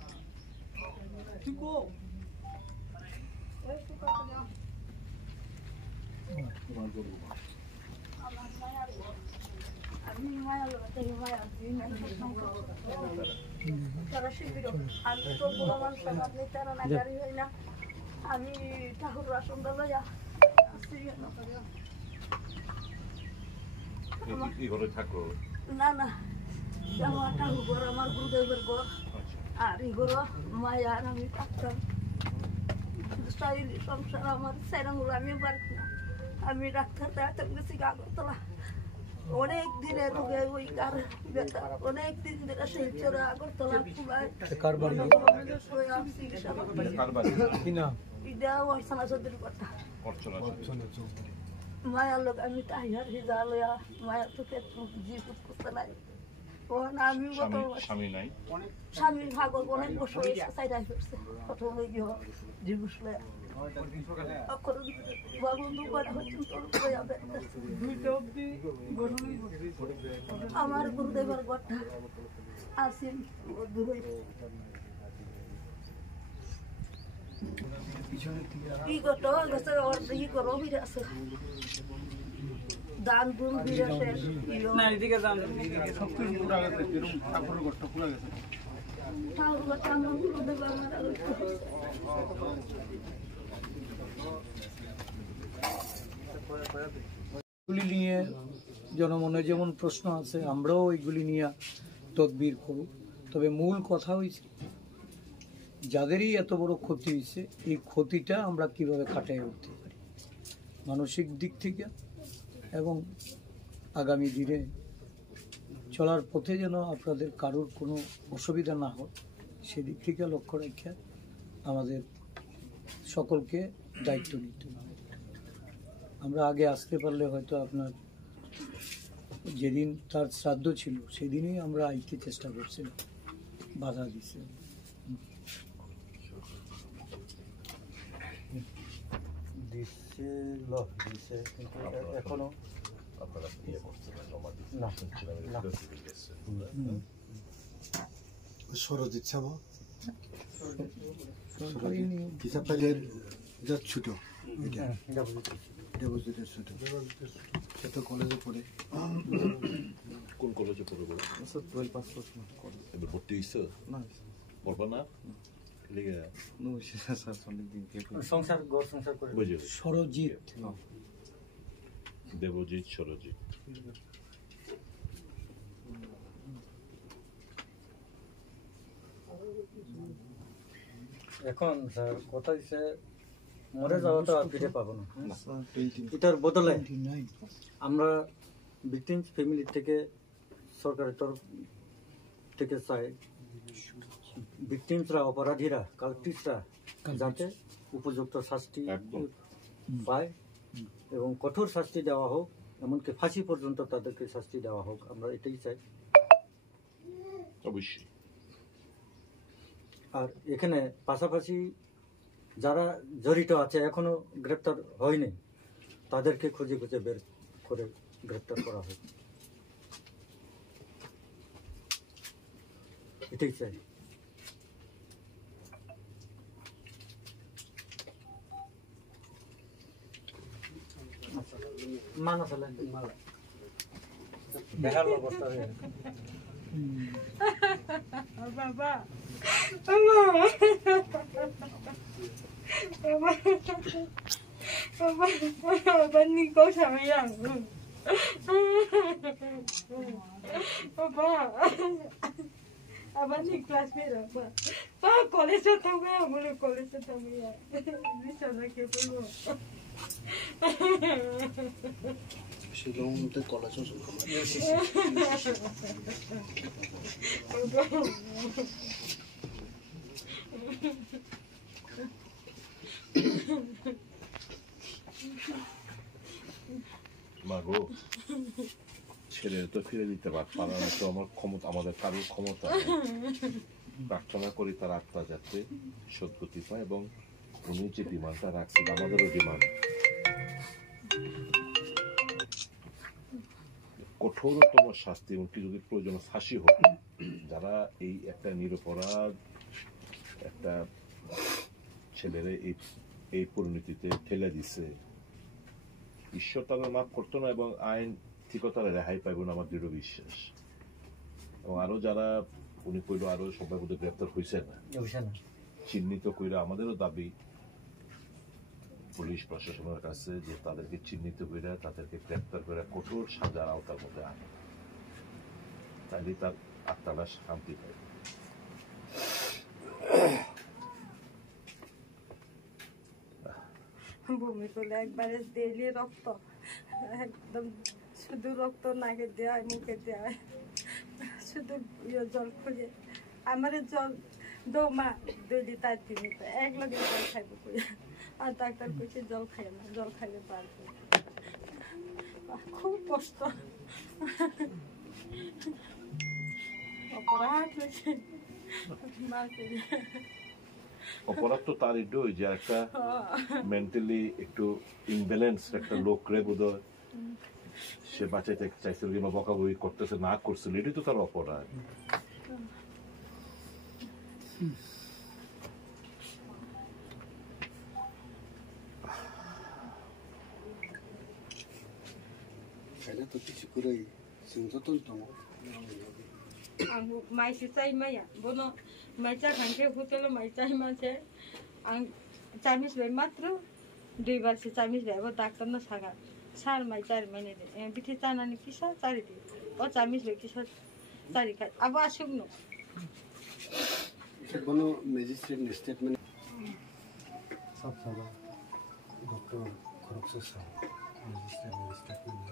তোমার গরু মা। আমি মায়া থেকে মায়া তারা শিবির, আমি তো বড় মানুষ, আপনি তারা না গাড়ি হয় না, আমি ঠাকুর রাসন লইয়া এই ঘরে থাকো? না না, আমার ঠাকুর ঘর, আমার গুরুদেবের ঘর, আর এই ঘর মায়া আর আমি থাকতাম। সংসার আমার সেরাগুলো আমি পারি না, আমি ডাক্তার দেখাতে গেছি আগরতলা, অনেক দিনের রোগে ওই কার ব্যথা, অনেক দিন ধরে শিলচরে আগরতলা খুলায় চিকিৎসা করতেছি। কার বাড়ি? কি না এটা অর্চনা চৌধুরীর কথা। অর্চনা চৌধুরী। মায়ার লোক আমি তাহিয়ার হিজা লইয়া মায়ার চোখে জিপুত করতে নাই, তখন আমি গত স্বামী নাই? স্বামী ভাগল অনেক বছর চাইটাই করছে, প্রথম গিয়ে জিবুস লয়া আমার গুরুদেবের কথা আসেন দূরে কি করতে গেছে, ই করো ফিরে আছে দান দুন ফিরে শেষ ঠাকুর কথা আমার গুরুদেব আমার এগুলি নিয়ে জনমনে যেমন প্রশ্ন আছে, আমরাও এইগুলি নিয়ে তদবির করব। তবে মূল কথা হয়েছে যাদেরই এত বড় ক্ষতি হয়েছে, এই ক্ষতিটা আমরা কিভাবে কাটিয়ে উঠতে পারি মানসিক দিক থেকে, এবং আগামী দিনে চলার পথে যেন আপনাদের কারোর কোনো অসুবিধা না হয় সেদিক থেকে লক্ষ্য রেখে আমাদের সকলকে দায়িত্ব নিতে হবে। আমরা আগে আসতে পারলে হয়তো আপনার যেদিন তার শ্রাদ্ধ ছিল সেদিনই আমরা আইতে চেষ্টা করছিলাম, বাধা দিছে। এখনো আপনারা ইয়ে করছেন না, জমা দিচ্ছেন না। শুনছিলাম না। এটা থেকে গেছে। সরজিৎ সাহ সরকারি নিয়ম। হিসাব ফাইলের যা ছোট এটা ডেপোজিটের ছোট, সে তো কলেজে পড়ে। কোন কলেজে পড়ে বলো? এবার ভর্তি হইছো? বলবা না লিগে সংসার ঘর সংসার করে বুঝলি? সরজিৎ দেবজিৎ সরজিৎ। এখন স্যার কথা দিচ্ছে মরে যাওয়া তো আর ফিরে পাবো না, এটার বদলে আমরা ভিকটিমস ফ্যামিলি থেকে সরকারের তরফ থেকে চাই ভিকটিমসরা, অপরাধীরা, কালপ্রিটসরা যাতে উপযুক্ত শাস্তি একদম। পায় এবং কঠোর শাস্তি দেওয়া হোক, এমনকি ফাঁসি পর্যন্ত তাদেরকে শাস্তি দেওয়া হোক, আমরা এটাই চাই। অবশ্যই। আর এখানে পাশাপাশি যারা জড়িত আছে এখনো গ্রেপ্তার হয়নি, তাদেরকে খুঁজে খুঁজে বের করে গ্রেপ্তার করা হোক, এটাই চাই। মানা চলে দেখার অবস্থা হয়ে গেছে। বাবা ni cosa me llamo. Papá, abang ni kelas merah, Pak. Pak, kolej tahu ya, mulu kolej tahu ya. Bisa lagi dulu. Shillong তো কলেজ মাগো, ছেলের তো ফিরে দিতে পারার তো আমার ক্ষমতা, আমাদের কারোর ক্ষমতা নেই। প্রার্থনা করি তার আত্মা যাতে সদ্গতি পায়, এবং উনি যে ডিমান্ডটা রাখছেন আমাদেরও ডিমান্ড, কঠোরতম শাস্তি, এমনকি যদি প্রয়োজন ফাঁসি হোক। যারা এই একটা নিরপরাধ একটা ছেলের এই পরিণতিতে ঠেলে দিছে, ঈশ্বর তারা মাফ করতো না, এবং আইন ঠিকও তারা রেহাই পাইব না, আমার দৃঢ় বিশ্বাস। এবং আরো যারা উনি কইল আরো সবাই বোধহয় গ্রেপ্তার হয়েছে না, চিহ্নিত কইরা আমাদেরও দাবি পুলিশ প্রশাসনের কাছে যে তাদেরকে চিহ্নিত কইরা তাদেরকে গ্রেপ্তার করে কঠোর সাজার আওতার মধ্যে আনে, তাইলে তার আত্মাটা শান্তি পাইবে। বমি করলে একবারে ডেইলি রক্ত, একদম শুধু রক্ত নাকে দেওয়া মুখে দেওয়া, শুধু জল খুঁজে আমার জল দমা ডেইলি তার দিনে এক লগে জল খাইব কই, আর ডাক্তার কইছে জল খাই না, জল খাইলে পারবে। খুব কষ্ট, অপরাধ হয়েছে মাকে। অপরাধ তো তার এটাই যে একটা মেন্টালি একটু ইমব্যালেন্স একটা লোক রে বোধহয় সে বাঁচাইতে চাইছিল কিংবা বকাবকি করতেছে না করছিল, এটাই তো তার অপরাধ। এটা তো কিছু করে সংযতন তো ang may sisay maya bono may cha khangke hotelo may cha mase ang chamis be matro dui bar se chamis be bo doctor na saga sar may char mane de bithi chana ni kisa chari de o chamis be kisa chari khai abo asuk no কোনো ম্যাজিস্ট্রেট স্টেটমেন্ট সব সবা ডক্টর খরকসো স্যার ম্যাজিস্ট্রেট স্টেটমেন্ট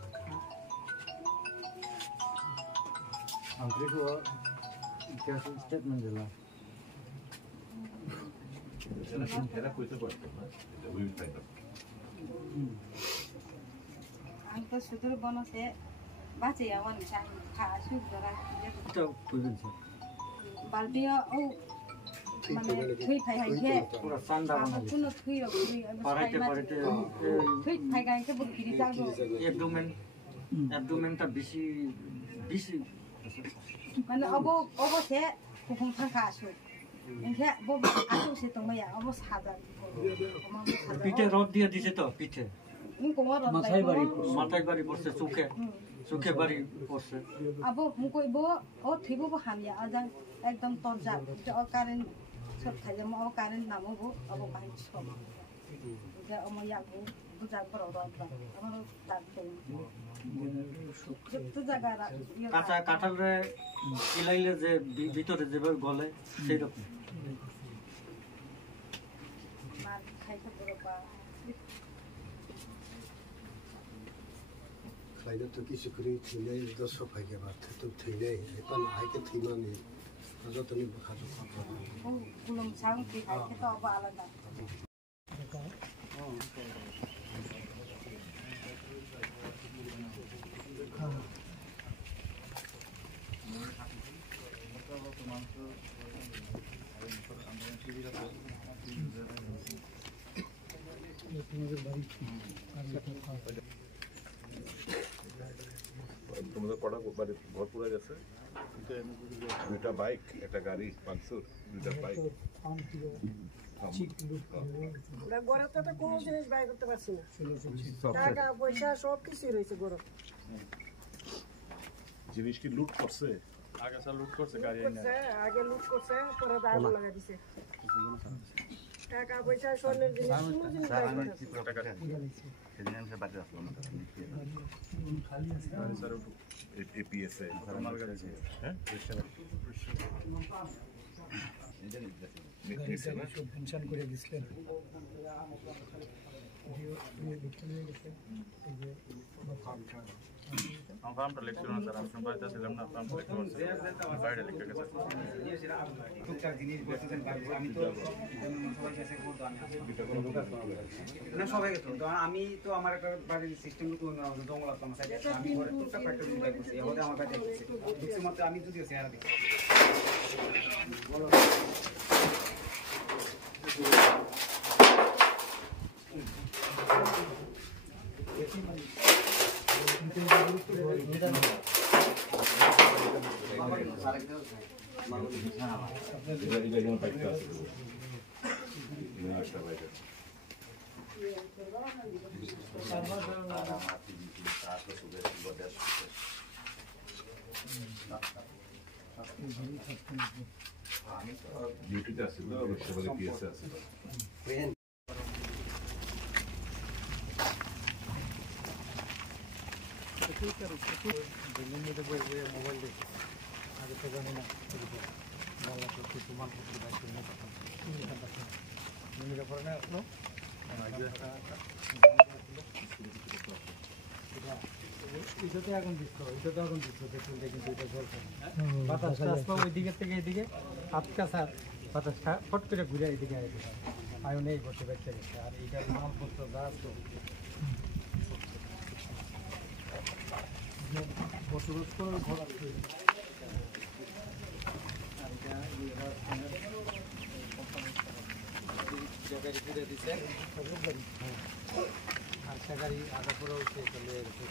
आंतरिक क्या स्टेटमेंट दिला এরা কইতে পারতো না, এটা we find out. ang to sudur bono se bache awan cha kha asuk dara এটা বুঝেন স্যার baltia o মানে থুই ফাই হাইকে পুরো সান্ডা বানালি কোনো থুই ও থুই পারাইতে পারাইতে থুই ফাই গাইকে বকিরি যাবো অ্যাবডোমেনটা বেশি বেশি মানে অবশ্যে কুকুম থাকা আসো এনকে বব আসো সে তোমায়া অবশ্য হাজার পিঠে রড দিয়ে দিছে তো পিঠে কোমর মাথায় বাড়ি পড়ছে চোখে বাড়ি পড়ছে আবো মুকইব ও থিবো হামিয়া আজান একদম তরজা ও কারেন্ট সব খাইলে ও কারেন্ট নামবো আবো বাই সব যে অময়াবো বুঝা পড়ো রদা আমার তাতে তো জায়গা কাঁচা কাঁঠালে চিলাইলে যে ভিতরে যেভাবে গলে সেই রকম মার খাইতে পুরো পা খাইলে তো কিছু করে থইলে দর্শক ভাইকে বা তো থইলে এখন আইকে থইমানি যতনি খাজো খাজো ও কুলম সাং কি খাইতে তো আলাদা তোমাদের কটা বাড়ি ঘর পুরো গেছে? দুইটা বাইক, একটা গাড়ি, পাঁচশোর দুইটা বাইক। আমরা গড়ে তো কোনো জিনিস বাই করতে পারছি না, টাকা পয়সা সব কিছুই রয়েছে গড়ে। জিনিস কি লুট করছে? আগে লুট করছে, পরে দাম লাগাই দিছে। টাকা পয়সা স্বর্ণের জিনিস কোনো জিনিস বাই করতে পারছি না। এপিএসএ মেনশন করে দিছিলেন ফার্মটা লিখছিল না স্যার, আপনার বাড়িতে ছিলাম না, ফার্মটা লিখতে পারছি বাইরে লিখে গেছে। আমি তো আমার একটা বাড়ির সিস্টেম জঙ্গল আসলাম, আমি ঘরে টুকটাক একটা জিনিস বাই করছি, এভাবে আমার কাছে ঢুকছে মাত্র আমি যদিও চেহারা দেখি ডিউটিতে আসছিল, সেবারে পিএসএ আসছিল। মোবাইল দেখে আগে তো জানি না বাংলা করতে তোমার করতে বাইক পরে না আসলো এটাতে এখন দিচ্ছ, এটাতে এখন দিচ্ছ দেখুন, কিন্তু এটা চলছে বাতাসটা আসলো ওই দিকের থেকে এইদিকে আটকা স্যার, বাতাসটা ফট করে ঘুরে এইদিকে আয়ন এই বসে বেঁচে গেছে। আর এইটার মালপত্র যা আসলো বসবাস করার ঘর আছে। গাড়ি ফিরে দিচ্ছে আর সে গাড়ি আধা করে উঠে চলে গেছে।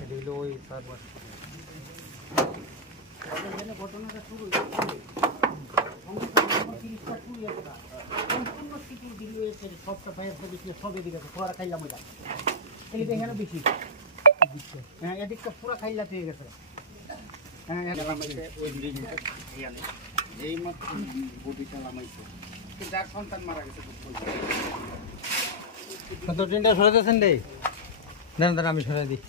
এটা হলো ওই সার মাস ঘটনাটা শুরু সবটা পায়ের সব এদিকে আছে, খোয়ারা খাইলাম ওইটা এইটা এখানে বেশি। হ্যাঁ এদিকটা পুরো খাইলা পেয়ে গেছে। হ্যাঁ এই মাত্র বডিটা নামাইছে, যার সন্তান মারা গেছে। কত ট্রেনটা সরাতেছেন রে? দাঁড়ান দাঁড়ান আমি সরাই দিই।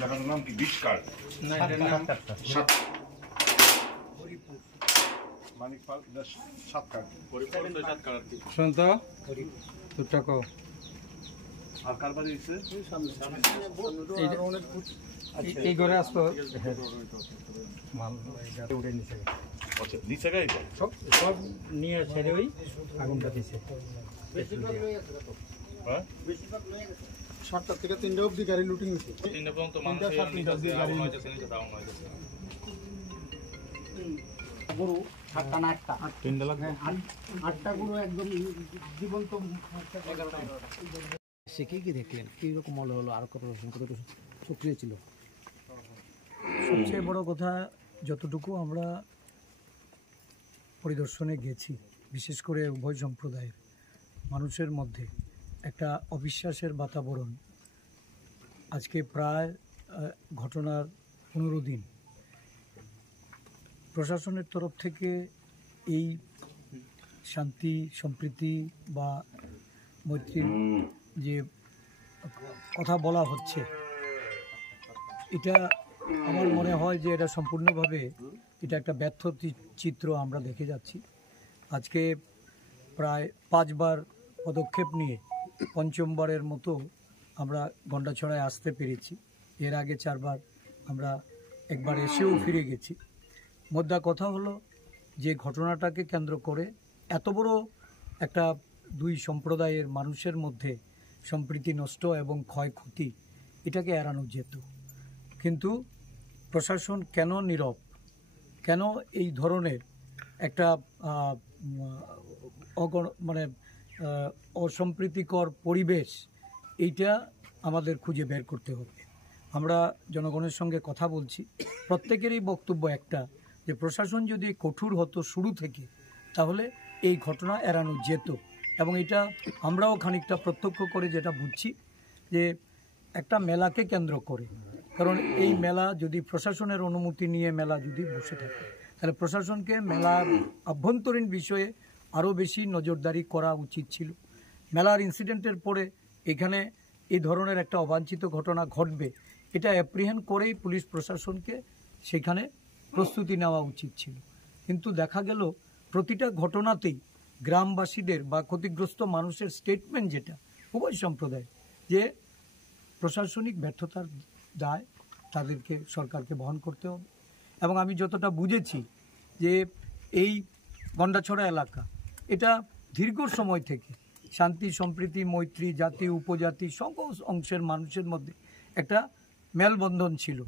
জায়গাটার নাম কি? বিচ কার্ড মানিকপাল সাতকাট শুনতো তোরটা কও। আর কার বাড়ি হয়েছে? এই ঘরে আসতো মাল উঠে নিচে, নিচে গাড়ি সব সব নিয়ে ছেড়ে ওই আগুনটা দিছে। 7টা থেকে 3টা অবধি গাড়ি লুটিং হয়েছে। 3টা পর্যন্ত মানুষের আগুন হইতেছে, নিচে ডাউন হইতেছে। গরু 7টা না 8টা, 3টা লাগবে। 8টা গরু একদম জীবন্ত। সে কি দেখলেন, কীরকম মনে হলো, আর কত সক্রিয় ছিল? সবচেয়ে বড় কথা, যতটুকু আমরা পরিদর্শনে গেছি, বিশেষ করে উভয় সম্প্রদায়ের মানুষের মধ্যে একটা অবিশ্বাসের বাতাবরণ। আজকে প্রায় ঘটনার 15 দিন প্রশাসনের তরফ থেকে এই শান্তি সম্প্রীতি বা মৈত্রীর যে কথা বলা হচ্ছে, এটা আমার মনে হয় যে এটা সম্পূর্ণভাবে এটা একটা ব্যর্থ চিত্র আমরা দেখে যাচ্ছি। আজকে প্রায় 5 বার পদক্ষেপ নিয়ে পঞ্চমবারের মতো আমরা গন্ডাছড়ায় আসতে পেরেছি। এর আগে 4 বার আমরা একবার এসেও ফিরে গেছি। মোদ্দা কথা হলো যে ঘটনাটাকে কেন্দ্র করে এত বড় একটা 2 সম্প্রদায়ের মানুষের মধ্যে সম্প্রীতি নষ্ট এবং ক্ষয়ক্ষতি, এটাকে এড়ানো যেত। কিন্তু প্রশাসন কেন নীরব, কেন এই ধরনের একটা অসম্প্রীতিকর পরিবেশ, এইটা আমাদের খুঁজে বের করতে হবে। আমরা জনগণের সঙ্গে কথা বলছি, প্রত্যেকেরই বক্তব্য একটা, যে প্রশাসন যদি কঠোর হতো শুরু থেকে তাহলে এই ঘটনা এড়ানো যেত। এবং এটা আমরাও খানিকটা প্রত্যক্ষ করে যেটা বুঝছি যে একটা মেলাকে কেন্দ্র করে, কারণ এই মেলা যদি প্রশাসনের অনুমতি নিয়ে মেলা যদি বসে থাকে তাহলে প্রশাসনকে মেলার আভ্যন্তরীণ বিষয়ে আরও বেশি নজরদারি করা উচিত ছিল। মেলার ইনসিডেন্টের পরে এখানে এই ধরনের একটা অবাঞ্ছিত ঘটনা ঘটবে, এটা অ্যাপ্রিহেন্ড করেই পুলিশ প্রশাসনকে সেখানে প্রস্তুতি নেওয়া উচিত ছিল। কিন্তু দেখা গেল প্রতিটা ঘটনাতেই গ্রামবাসীদের বা ক্ষতিগ্রস্ত মানুষের স্টেটমেন্ট যেটা উভয় সম্প্রদায়, যে প্রশাসনিক ব্যর্থতার দায় তাদেরকে সরকারকে বহন করতে হবে। এবং আমি যতটা বুঝেছি যে এই গন্ডাছড়া এলাকা এটা দীর্ঘ সময় থেকে শান্তি সম্প্রীতি মৈত্রী জাতি উপজাতি সকল অংশের মানুষের মধ্যে একটা মেলবন্ধন ছিল,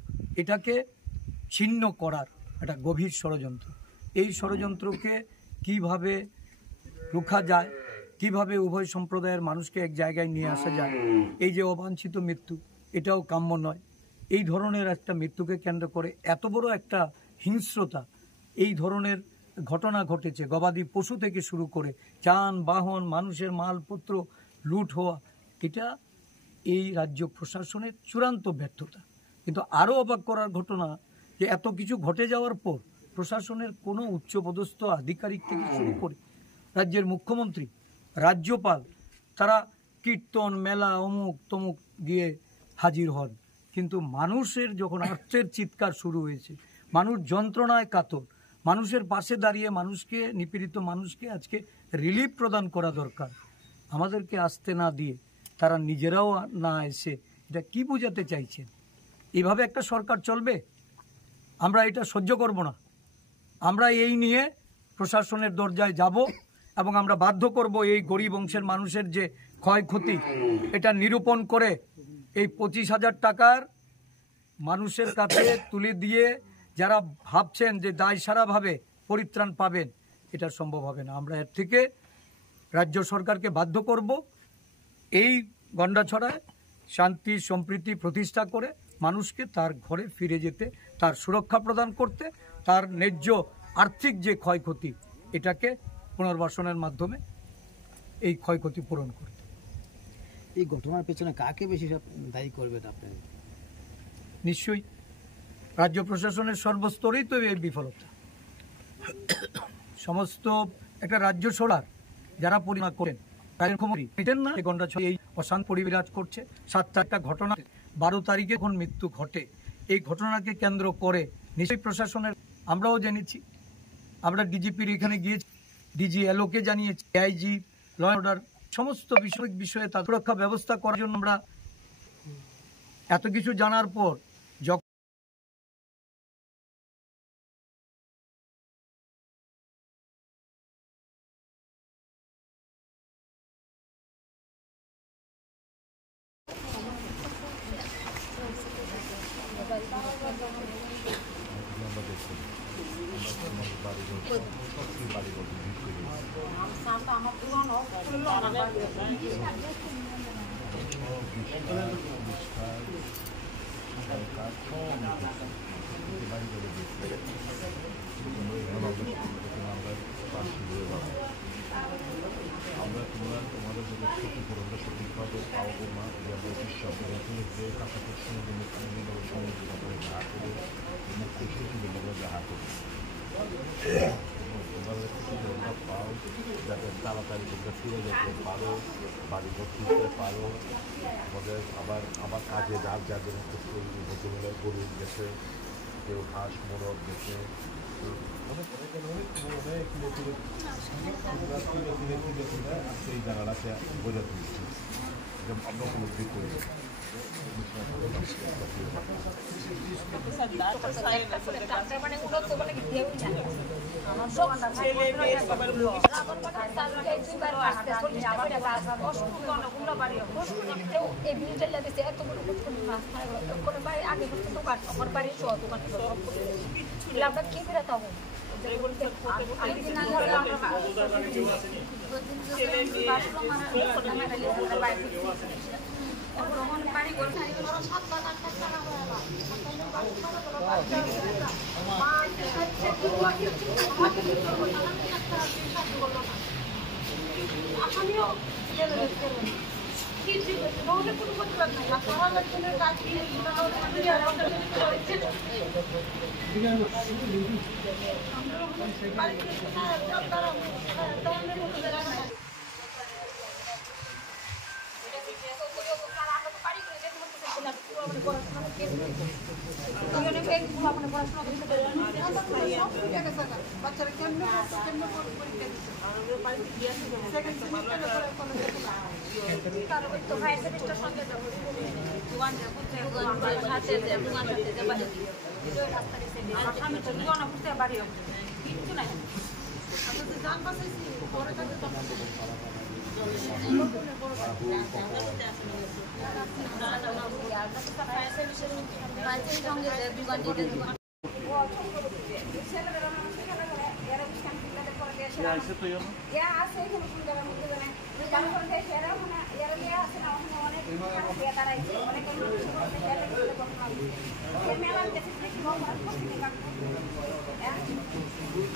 এটাকে ছিন্ন করার একটা গভীর ষড়যন্ত্র। এই ষড়যন্ত্রকে কিভাবে রোখা যায়, কিভাবে উভয় সম্প্রদায়ের মানুষকে এক জায়গায় নিয়ে আসা যায়, এই যে অবাঞ্ছিত মৃত্যু এটাও কাম্য নয়। এই ধরনের একটা মৃত্যুকে কেন্দ্র করে এত বড় একটা হিংস্রতা, এই ধরনের ঘটনা ঘটেছে, গবাদি পশু থেকে শুরু করে যানবাহন মানুষের মালপত্র লুট হওয়া, এটা এই রাজ্য প্রশাসনের চূড়ান্ত ব্যর্থতা। কিন্তু আরও অবাক করার ঘটনা যে এত কিছু ঘটে যাওয়ার পর প্রশাসনের কোনো উচ্চপদস্থ আধিকারিক থেকে শুরু করে রাজ্যের মুখ্যমন্ত্রী, রাজ্যপাল, তারা কীর্তন মেলা অমুক তমুক গিয়ে হাজির হন। কিন্তু মানুষের যখন আর্তের চিৎকার শুরু হয়েছে, মানুষ যন্ত্রণায় কাতর, মানুষের পাশে দাঁড়িয়ে মানুষকে, নিপীড়িত মানুষকে আজকে রিলিফ প্রদান করা দরকার, আমাদেরকে আসতে না দিয়ে তারা নিজেরাও না এসে এটা কি বোঝাতে চাইছেন? এইভাবে একটা সরকার চলবে? আমরা এটা সহ্য করব না। আমরা এই নিয়ে প্রশাসনের দরজায় যাব এবং আমরা বাধ্য করব এই গরিব অংশের মানুষের যে ক্ষয়ক্ষতি এটা নিরূপণ করে এই 25,000 টাকার মানুষের কাছে তুলে দিয়ে যারা ভাবছেন যে দায় সারাভাবে পরিত্রাণ পাবেন, এটা সম্ভব হবে না। আমরা এর থেকে রাজ্য সরকারকে বাধ্য করব এই গন্ডাছড়ায় শান্তি সম্প্রীতি প্রতিষ্ঠা করে মানুষকে তার ঘরে ফিরে যেতে, তার সুরক্ষা প্রদান করতে, তার ন্যায্য আর্থিক যে ক্ষয়ক্ষতি এটাকে পুনর্বাসনের মাধ্যমে এই ক্ষয়ক্ষতি পূরণ করতে। এই ঘটনার পেছনে কাকে বেশি দায়ী করবেন আপনি? নিশ্চয়ই রাজ্য প্রশাসনের সর্বস্তরেই তো এই বিফলতা। সমস্ত একটা রাজ্য সরকার যারা পরিমাপ করেন না, এই অশান্ত পরিবিরাজ করছে। 7টা ঘটনা 12 তারিখে যখন মৃত্যু ঘটে, এই ঘটনাকে কেন্দ্র করে নিশ্চয়ই প্রশাসনের, আমরাও জেনেছি, আমরা ডিজিপির এখানে গিয়েছি, ডিজি এলওকে জানিয়েছি, আইজি ল অর্ডার সমস্ত বিষয়ে তার সুরক্ষা ব্যবস্থা করার জন্য আমরা এত কিছু জানার পর যখন আমরা তোমাদের যদি ক্ষতিপূরণটা সঠিকভাবে পাবো না, যে কাছাকাছি সমুদ্র যাহা করে মুখ্য সচিবের যাহা করে তোমরা ক্ষতিপূরণটা পাও, যাতে তাড়াতাড়ি তোমরা ফিরে যেতে পারো, বাড়ি ঘর তুলতে পারো। আমাদের আবার কাজে যার যাদের ভদ্রমেলায় গরু গেছে, কেউ হাঁস মোরগ গেছে, এই জায়গাটাতে বোঝা তুলছি আমরা উপলব্ধি করি আমরা কি ফেরাতে হবে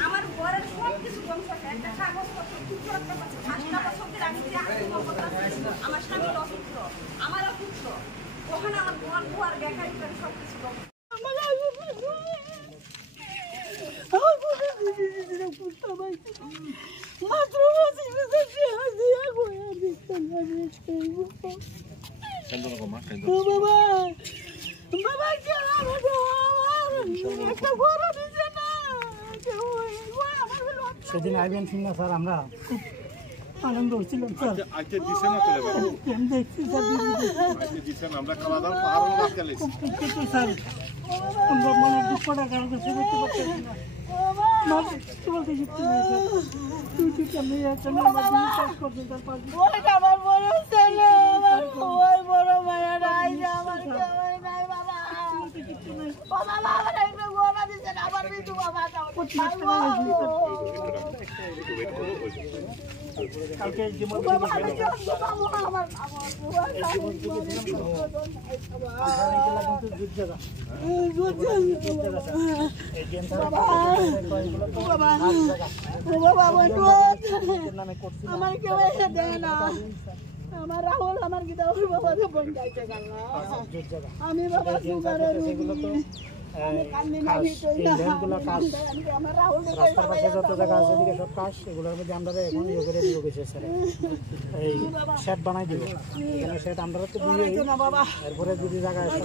আমার ঘরের সব কিছু ধ্বংস একটা কাগজপত্র কিছু একটা আমার স্বামী অসুস্থ আমার অসুস্থ ওখানে আমার ঘর দুয়ার বেকারি করে সব কিছু সেদিন আইবেন শুননা স্যার আমরা খুব আনন্দ হচ্ছিলাম স্যার আজকে দিছে না চলে বাবু দেখছি স্যার আজকে দিছে না আমরা খাওয়া দাওয়া পাহাড় না গেলে কিন্তু স্যার আমরা মনে দুঃখটা কারণ করতে পারছি না তোমাকে জিততে নেই স্যার তুই ঠিক আমি একটা কাজ করতে তার পাশে আমার বড় ছেলে আমার বড় মায়া নাই আমার কেউই নাই বাবা বাবা বাবা একটু গোনা দিছেন আমার বিটু বাবা কালকে জীবন আমার কেউ দেয় না আমার রাহুল আমার গীতা বাবা বোন যাইতে গেল আমি বাবা সুগারের রাস্তার পাশে যত জায়গা আছে এদিকে সব কাজ এগুলোর মধ্যে আমরা এখন ইয়ে করে দিয়ে গেছে স্যার এই শেড বানাই দিব এখানে শেড আমরা তো দিয়ে এরপরে যদি জায়গা আছে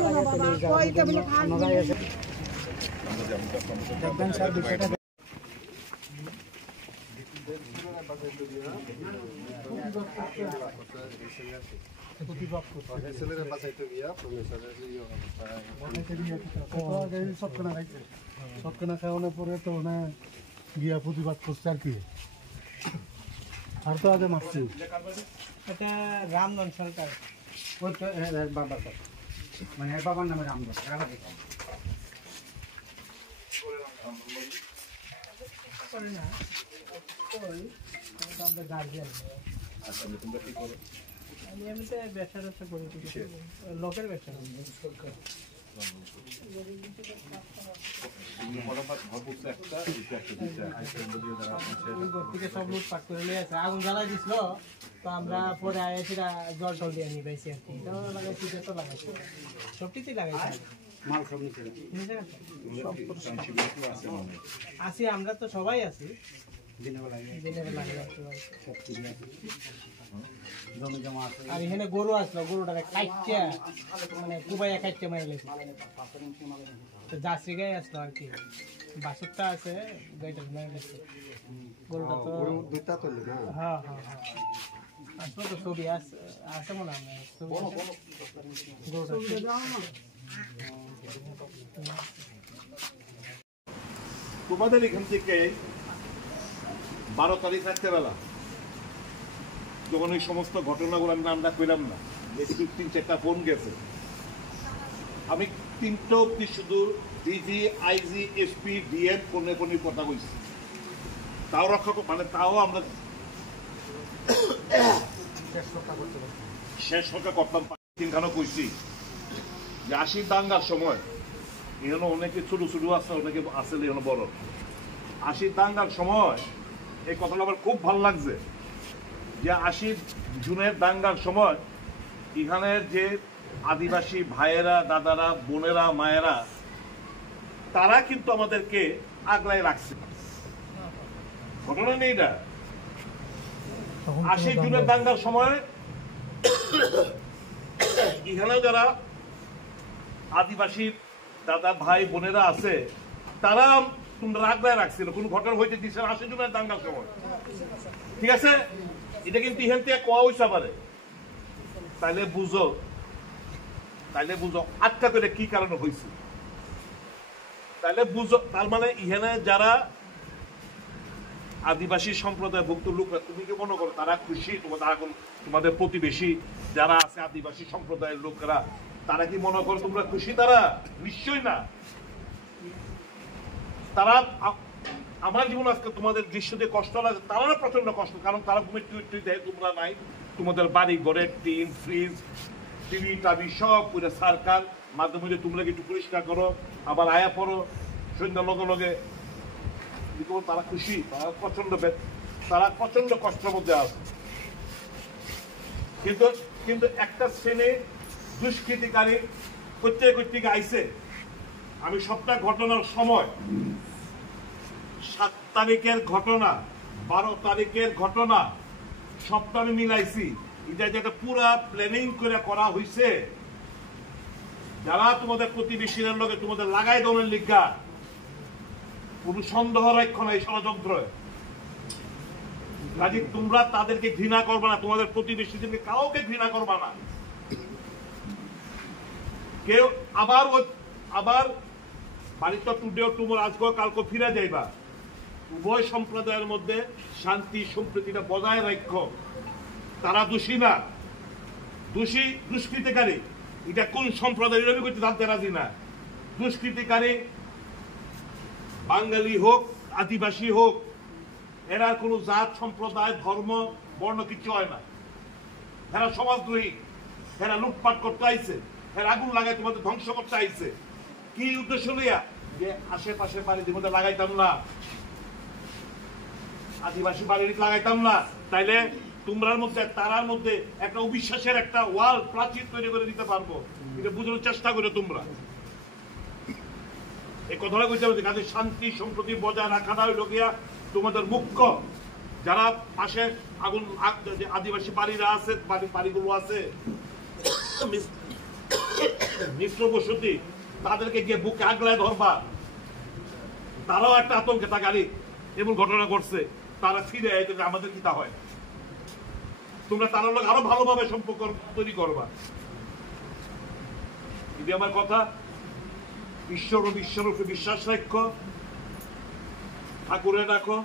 দেখবেন স্যার বিষয়টা সবখানা খাওয়ানোর পরে তো গিয়া প্রতিবাদ করছে আর কি আর তো আগে মারছি এটা রামধন সরকার ওই তো বাবার মানে বাবার নামে রামধন আমি এমনিতে ব্যবসা ট্যাবসা করি লোকের ব্যবসা সরকার সব লুটপাট করে নিয়ে আসে আগুন জ্বালাই দিছিল তো আমরা পরে আইসি জল টল দিয়ে নিয়ে পাইছি আর কি লাগাইছি তো লাগাইছি সব কিছুই লাগাইছি মাল সব নিচে আছি আমরা তো সবাই আছি আর এখানে গরু আসলো গরুটারে কাইটা মানে কুবাইয়া কাইটা মারি লাগছে জার্সি গায়ে আসলো আর কি বাসুরটা আছে গাইটা মেরে গেছে গরুটা তো দুইটা করলে না হ্যাঁ হ্যাঁ হ্যাঁ আসলে তো ছবি আছে মনে হয় তোমাদের এখান থেকে 12 তারিখ রাত্রেবেলা যখন এই সমস্ত ঘটনাগুলো আমি নামটা কইলাম না, 3-4টা ফোন গেছে, আমি 3টা অব্দি শুধু ডিজি, আইজি, এসপি, ডিএম ফোনে কথা কইছি। তাও রক্ষা মানে তাও আমরা শেষ রক্ষা করতাম। তিনখানা কইছি যে 80 দাঙ্গার সময় এখানে অনেকে ছোট ছোট আছে, অনেকে আছে এখানে বড়। 80 দাঙ্গার সময় এই কথাটা আমার খুব ভালো লাগছে যে 80 জুনের দাঙ্গার সময় এখানের যে আদিবাসী ভাইয়েরা, দাদারা, বোনেরা, মায়েরা তারা কিন্তু আমাদেরকে আগলায় রাখছে। ঘটনা নেই এটা। 80 জুনের দাঙ্গার সময় এখানে যারা আদিবাসী দাদা ভাই বোনেরা আছে তারা তোমরা আগলায় রাখছিল, কোন ঘটনা হইতে দিচ্ছে 80 জুনের দাঙ্গার সময়। ঠিক আছে, এটা কিন্তু এখান থেকে কোয়া হইতে পারে। তাইলে বুঝো আটকা করে কি কারণে হয়েছে, তাইলে বুঝো। তার মানে ইহানে যারা আদিবাসী সম্প্রদায়ভুক্ত লোকরা, তুমি কি মনে করো তারা খুশি? তোমাদের প্রতিবেশী যারা আছে আদিবাসী সম্প্রদায়ের লোকেরা, তারা কি মনে করো তোমরা খুশি? তারা নিশ্চয়ই না। তারা আমার জীবন আজকে তোমাদের দৃশ্য দিয়ে কষ্ট লাগে, তারা প্রচন্ড কষ্ট, কারণ তারা ঘুমের টুই দেয়, তোমরা নাই। তোমাদের বাড়ি ঘরে টিন, ফ্রিজ, টিভি টাভি সব পুরো সার্কাল, মাঝে মধ্যে তোমরা একটু পরিষ্কার করো, আবার আয়া পড়ো সন্ধ্যার লগে লগে। তারা খুশি? তারা প্রচন্ড কষ্টের মধ্যে আছে। কিন্তু একটা শ্রেণী দুষ্কৃতিকারী কর্তৃক আইছে। আমি সবটা ঘটনার সময় 7 তারিখের ঘটনা, 12 তারিখের ঘটনা সবটা আমি মিলাইছি। এটা যেটা পুরা প্ল্যানিং করে করা হয়েছে, যারা তোমাদের প্রতিবেশীদের লগে তোমাদের লাগাই দলের লিগা, কোন সন্দেহ রাখো না এই ষড়যন্ত্র। কাজে তোমরা তাদেরকে ঘৃণা করবে না, তোমাদের প্রতিবেশীদেরকে কাউকে ঘৃণা করবে না। কেউ আবার বাড়িতে টুডেও তোমার আজকে কালকে ফিরে যাইবা। উভয় সম্প্রদায়ের মধ্যে শান্তি সম্প্রীতিটা বজায় রাখো। তারা দোষী না, দুষ্কৃতিকারী। এটা কোন সম্প্রদায় আমি করতে জানতে রাজি না। দুষ্কৃতিকারী বাঙালি হোক, আদিবাসী হোক, এরা কোন জাত, সম্প্রদায়, ধর্ম, বর্ণ কিছু হয় না। এরা সমাজদ্রোহী, এরা লুটপাট করতে আইছে, এরা আগুন লাগাই তোমাদের ধ্বংস করতে আইছে। কি উদ্দেশ্য লইয়া? যে আশেপাশে বাড়ির মধ্যে লাগাইতাম না, আদিবাসী বাড়ির লাগাইতাম না, তাইলে তোমরার মধ্যে তারার মধ্যে একটা অবিশ্বাসের একটা ওয়াল, প্রাচীর তৈরি করে দিতে পারবো। এটা বুঝানোর চেষ্টা করে তোমরা এই কথাটা কইতে হবে। কাজে শান্তি সম্প্রতি বজায় রাখাটা হইল গিয়া তোমাদের মুখ্য। যারা পাশে আগুন আদিবাসী বাড়িরা আছে, বাড়িগুলো আছে মিশ্র বসতি, তাদেরকে গিয়ে বুকে আগলায় ধরবা। তারাও একটা আতঙ্কে থাকে, এমন ঘটনা ঘটছে, তারা ফিরে আমাদের কি তা হয়। তোমরা তার লোক আরো ভালোভাবে সম্পর্ক তৈরি করবা। যদি আমার কথা, ঈশ্বর উপরে বিশ্বাস রাখো, ঠাকুরে রাখো।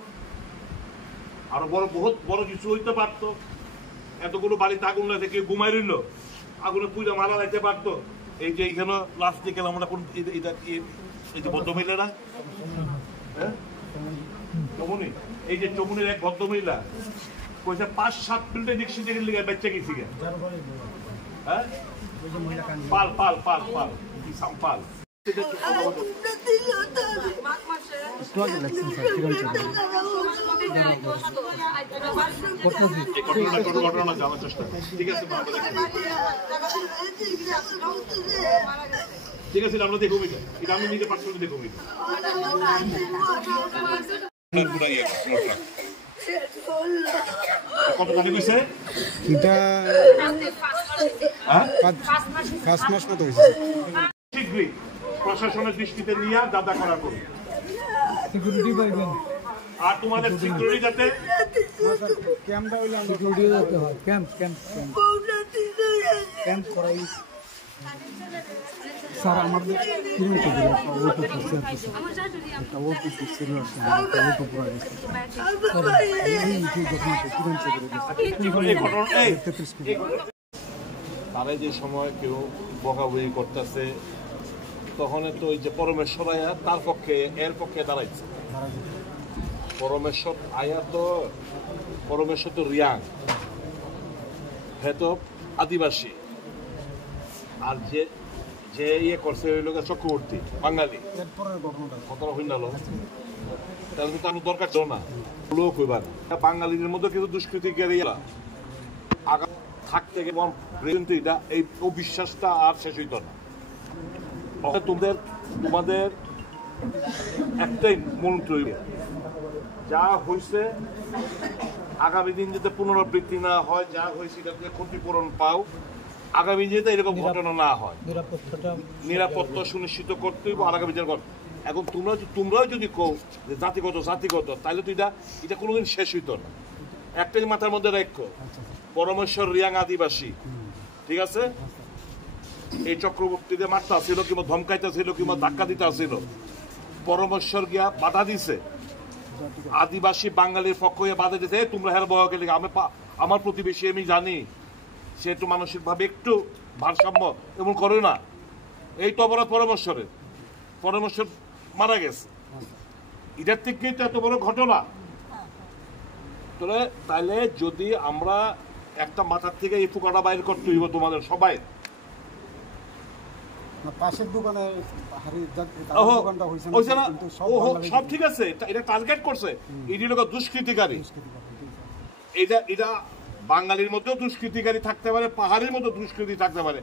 আরো বহুত বড় কিছু হইতে পারতো। এতগুলো বাড়িতে আগুন লাগে, কেউ ঘুমাই রইল, আগুনে পুজো মারা যাইতে পারতো। এই যে এইখানে লাস্ট দিকে আমরা কোন এই যে ভদ্রমহিলারা, চমুনি, এই যে চমুনির এক ভদ্রমহিলা কইছে 5-7 মিনিটে রিক্সা থেকে লিগে বাচ্চা গেছি গে। হ্যাঁ, পাল পাল পাল পাল পাল ঘটনা জানার চেষ্টা। ঠিক আছে, ঠিক আছে, আমরা দেখো এটা আমি নিজে পার্সোনালি দেখো। কত টাকা কইছে? এটা 5 মাস মতো হয়েছে। শীঘ্রই প্রশাসনের দৃষ্টিতে নিয়ে দাদা করা করুন। সিকিউরিটি পাইবেন আর তোমাদের সিকিউরিটি যাতে ক্যাম্পটা হইলে আমরা সিকিউরিটি যাতে হয় ক্যাম্প করাই স্যার আমাদের কিলোমিটার দিলে ওটো করছে একটা ওটো ছিল একটা ওটো পুরো গেছে তারা যে সময় কেউ বকাবকি করতেছে তখন তো ওই যে পরমেশ্বর আয়া তার পক্ষে এর পক্ষে দাঁড়াইছে পরমেশ্বর আয়া তো পরমেশ্বর তো রিয়াং হ্যাঁ তো আদিবাসী আর যে যে ইয়ে করছে ওই লোকের চক্রবর্তী বাঙালি কতটা হইল তাহলে কিন্তু আমি দরকার ছিল না লোক হইবার বাঙালিদের মধ্যে কিন্তু দুষ্কৃতিকারী আগা থাকতে কিন্তু এটা এই অবিশ্বাসটা আর শেষ হইত না তোমাদের একটাই মন্ত্র যা হয়েছে আগামী দিন যাতে পুনরাবৃত্তি না হয় যা হয়েছে এটাতে ক্ষতিপূরণ পাও আগামী যাতে এরকম ঘটনা না হয় নিরাপত্তা সুনিশ্চিত করতে হইব আগামী দিন এখন তোমরাও যদি কও যে জাতিগত তাহলে তো এটা কোনোদিন শেষ হইত না একটাই মাথার মধ্যে রাখো পরমেশ্বর রিয়াং আদিবাসী ঠিক আছে এই চক্রবর্তীদের মারতে আসছিল কিংবা ধমকাইতে আসছিল কিংবা ধাক্কা দিতে আসছিল পরমেশ্বর গিয়া বাধা দিছে আদিবাসী বাঙালির পক্ষ হয়ে বাধা দিতে তোমরা হের বহকে লিখে আমার প্রতিবেশী আমি জানি সে একটু মানসিকভাবে একটু ভারসাম্য এমন করে না এই তো অপরাধ পরমেশ্বর মারা গেছে এটার থেকেই তো এত বড় ঘটনা তাহলে যদি আমরা একটা মাথার থেকে এই ফুকাটা বাইর করতে হইব তোমাদের সবাই পাশের দোকানে সব ঠিক আছে এটা টার্গেট করছে এটি লোক দুষ্কৃতিকারী এটা বাঙালির মধ্যেও দুষ্কৃতিকারী থাকতে পারে পাহাড়ের মধ্যে দুষ্কৃতি থাকতে পারে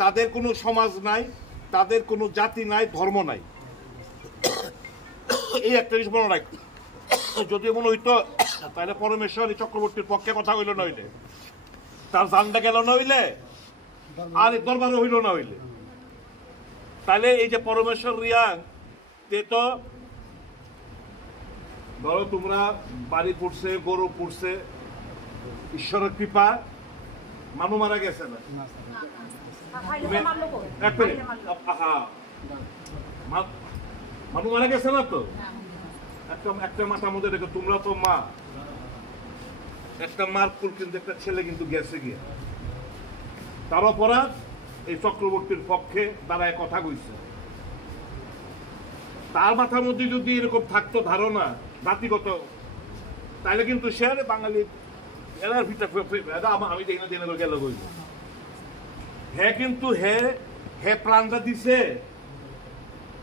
তাদের কোনো সমাজ নাই তাদের কোনো জাতি নাই ধর্ম নাই এই একটা জিনিস মনে রাখ যদি মনে হইতো তাহলে পরমেশ্বর চক্রবর্তীর পক্ষে কথা হইল না হইলে তার জানটা গেল না হইলে আর দরবারও হইল না হইলে তাহলে এই যে পরমেশ্বর রিয়াং তে তো ধরো তোমরা বাড়ি পড়ছে গরু পড়ছে ঈশ্বরের কৃপা মানু মারা গেছে না মানু মারা গেছে না তো একটা মাথার মধ্যে দেখো তোমরা তো মা একটা মার কুল কিন্তু একটা ছেলে কিন্তু গেছে গিয়ে তার অপরাধ এই চক্রবর্তীর পক্ষে দাঁড়ায় কথা কইছে তার মাথার মধ্যে যদি এরকম থাকতো ধারণা জাতিগত তাহলে কিন্তু সে বাঙালি এলার ভিতরে আমি জেনে গেল কইব হ্যাঁ কিন্তু হে প্রাণটা দিছে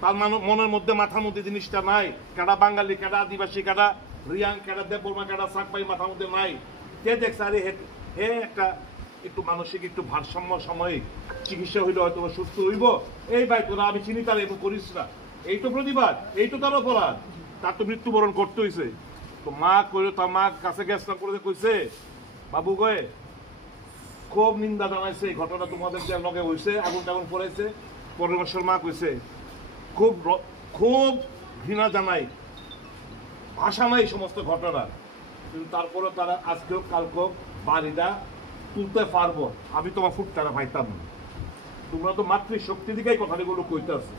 তার মনের মধ্যে মাথার মধ্যে জিনিসটা নাই কেডা বাঙালি কেডা আদিবাসী কেডা রিয়াং কেডা দেববর্মা কেডা সাকবাই মাথার মধ্যে নাই কে দেখছে আরে হে একটা একটু মানসিক একটু ভারসাম্য সাময়িক চিকিৎসা হইলে হয়তো সুস্থ হইব এই ভাই তোরা আমি চিনি তার এবং করিস না এই তো প্রতিবাদ এই তো তার অপরাধ তার তো মৃত্যুবরণ করতে হয়েছে তো মা কইল তার মা কাছে গেছিলাম করে কইছে বাবু গয়ে খুব নিন্দা জানাইছে এই ঘটনা তোমাদের যে লগে হয়েছে আগুন টাগুন পড়াইছে পরমেশ্বর মা কইছে খুব খুব ঘৃণা জানাই ভাষা নাই সমস্ত ঘটনা কিন্তু তারপরে তারা আজকেও কালকেও বাড়িটা তুলতে পারবো আমি তোমার ফুটটারা পাইতাম না তোমরা তো মাতৃশক্তি দিকেই কথাগুলো কইতেছে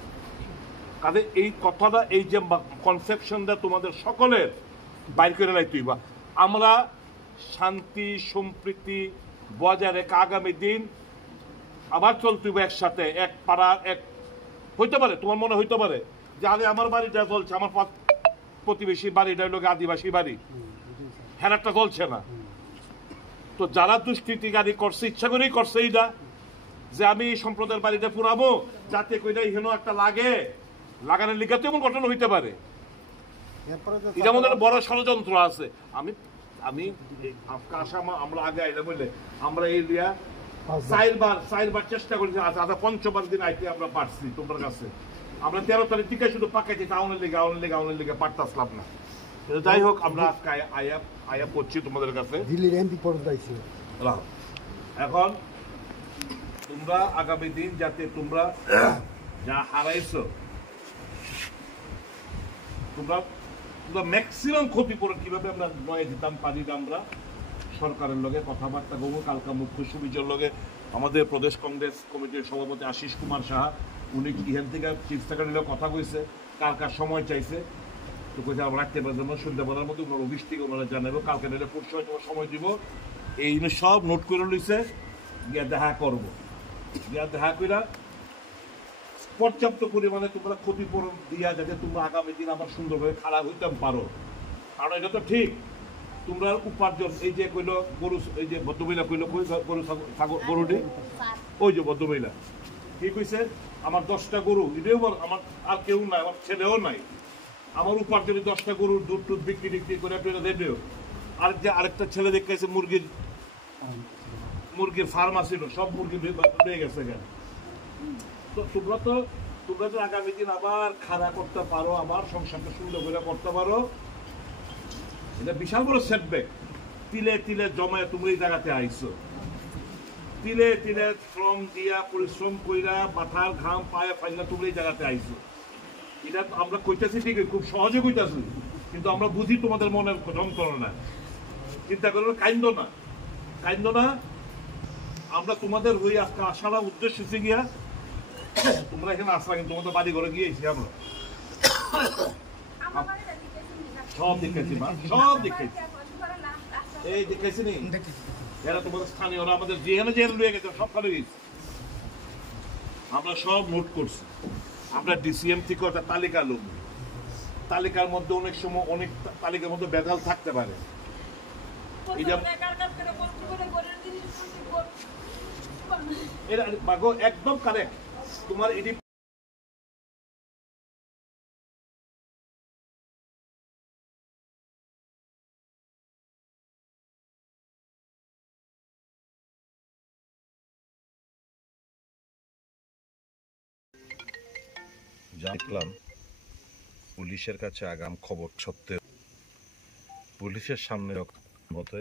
কাজে এই কথাটা এই যে কনসেপশনটা তোমাদের সকলের বাইর করে লাইতেই বা আমরা শান্তি সম্প্রীতি বজায় রেখে আগামী দিন আবার চলতে একসাথে এক পাড়া এক হইতে পারে তোমার মনে হইতে পারে যে আগে আমার বাড়িটা চলছে আমার প্রতিবেশী বাড়িটা লোক আদিবাসী বাড়ি হ্যাঁ একটা চলছে না তো যারা দুষ্কৃতিকারী করছে ইচ্ছা করেই করছে এইটা যে আমি এই সম্প্রদায়ের বাড়িটা পুরাবো যাতে কইটা হেন একটা লাগানোর লিগাতে এমন ঘটনা হইতে পারে এটা আমাদের বড় ষড়যন্ত্র আছে আমি আমরা আগে আইলে বললে আমরা এই দিয়া চারবার চেষ্টা করেছি আচ্ছা পঞ্চবার দিন আইতে আমরা পারছি তোমার কাছে আমরা 13 তারিখ থেকে শুধু পাকাইছি আউনের লিগে পারতাসলাম না যাই হোক আমরা আজকে আয়া করছি তোমাদের কাছে দিল্লির এমপি পর্যন্ত আইছে এখন তোমরা আগামী দিন যাতে তোমরা যা হারাইছো তোমরা ম্যাক্সিমাম ক্ষতিপূরণ কিভাবে আমরা নয় দিতাম পারি না, আমরা সরকারের লগে কথাবার্তা বলবো। কালকা মুখ্য সুবিচার লগে আমাদের প্রদেশ কংগ্রেস কমিটির সভাপতি আশিস কুমার সাহা, উনি ইহান থেকে চিফ সেক্রেটারির কথা কইছে, কার সময় চাইছে, তো কইছে আমরা রাখতে পারবো না, সন্ধ্যাবেলার মধ্যে ওনার অফিস থেকে ওনারা জানাবো, কালকে নিলে পরশু হয়তো সময় দিব। এই সব নোট করে লইছে, গিয়া দেখা করবো, গিয়া দেখা কইরা পর্যাপ্ত পরিমাণে তোমরা ক্ষতিপূরণ দিয়া যাতে তোমরা আগামী দিন আবার সুন্দরভাবে খারাপ হইতে পারো। কারণ এটা তো ঠিক, তোমরা উপার্জন, এই যে কইলো গরু, এই যে ভদ্রমহিলা কইলো গরুটি, ওই যে ভদ্রমহিলা কি কইছে, আমার 10টা গরু, এটাও আমার আর কেউ নাই, আমার ছেলেও নাই, আমার উপার্জনে 10টা গরুর দুধ টুধ বিক্রি টিক্রি করে দেবেও। আর যে আরেকটা ছেলে দেখতেছে মুরগির ফার্ম আছিল, সব মুরগি পেয়ে গেছে। তো তোমরা তো আগামী দিন আবার খাড়া করতে পারো, আবার সংসারটা সুন্দর করে করতে পারো। এটা বিশাল বড় সেটব্যাক। তিলে তিলে জমায় তুমি এই জায়গাতে আইছো, তিলে তিলে শ্রম দিয়া পরিশ্রম কইরা মাথার ঘাম পায়ে ফাইলা তুমি এই জায়গাতে আইছো। এটা আমরা কইতাছি ঠিকই, খুব সহজে কইতাছি, কিন্তু আমরা বুঝি তোমাদের মনের যন্ত্রণা। চিন্তা করো, কাইন্দ না। আমরা তোমাদের হয়ে আজকে আসার উদ্দেশ্য হচ্ছে গিয়া, তোমরা এখানে আসলা, কিন্তু তোমাদের বাড়ি ঘরে গিয়েছি আমরা সব দেখেছি, মা সব দেখেছি, এই দেখেছি নি, এরা তোমাদের স্থানীয়রা আমাদের যেখানে লুয়ে গেছে সব খালি গেছে, আমরা সব নোট করছি। আমরা ডিসিএম থেকে একটা তালিকা লোক, তালিকার মধ্যে অনেক সময় অনেক তালিকার মধ্যে বেদাল থাকতে পারে। এটা একদম কারেক্ট। তোমার এটি দেখলাম পুলিশের কাছে আগাম খবর সত্ত্বেও পুলিশের সামনে মতো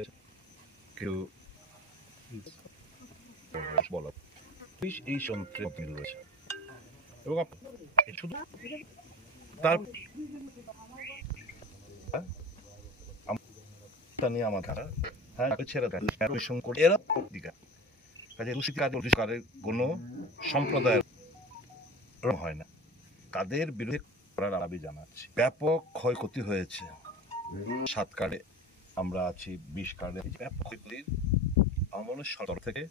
কেউ বলা পুলিশ এই যন্ত্রে রয়েছে এবং শুধু তার নিয়ে আমার কোনো সম্প্রদায়ের হয় না, তাদের বিরুদ্ধে করার দাবি জানাচ্ছি। ব্যাপক ক্ষয়ক্ষতি হয়েছে, 7 কার্ডে আমরা আছি, 20 কার্ডে ব্যাপক ক্ষয়ক্ষতির আমাদের সরকার থেকে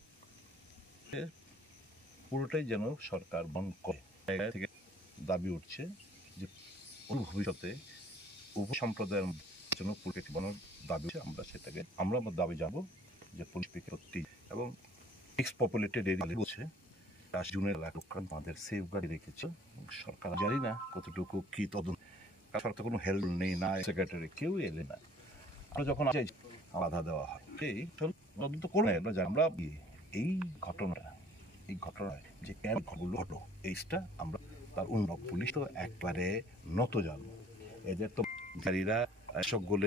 পুরোটাই যেন সরকার বন্ধ করে। জায়গা থেকে দাবি উঠছে যে ভবিষ্যতে উভয় সম্প্রদায়ের জন্য পুরোটি বনার দাবি উঠছে। আমরা সেটাকে আমরা দাবি জানাবো যে পুলিশ সত্যি এবং মিক্স পপুলেটেড এরিয়া বলছে জুনের আমাদের সেফ গাড়ি রেখেছে। সরকার জানি না কতটুকু কি তদন্ত, সরকার কোনো হেল্প নেই, না সেক্রেটারি কেউ এলে না। আমরা যখন বাধা দেওয়া হয় এই তদন্ত করে আমরা এই ঘটনায় যে ঘটো এইটা আমরা তার উন্নত পুলিশ তো একবারে নত জানো। এদের তো গাড়িরা সবগুলো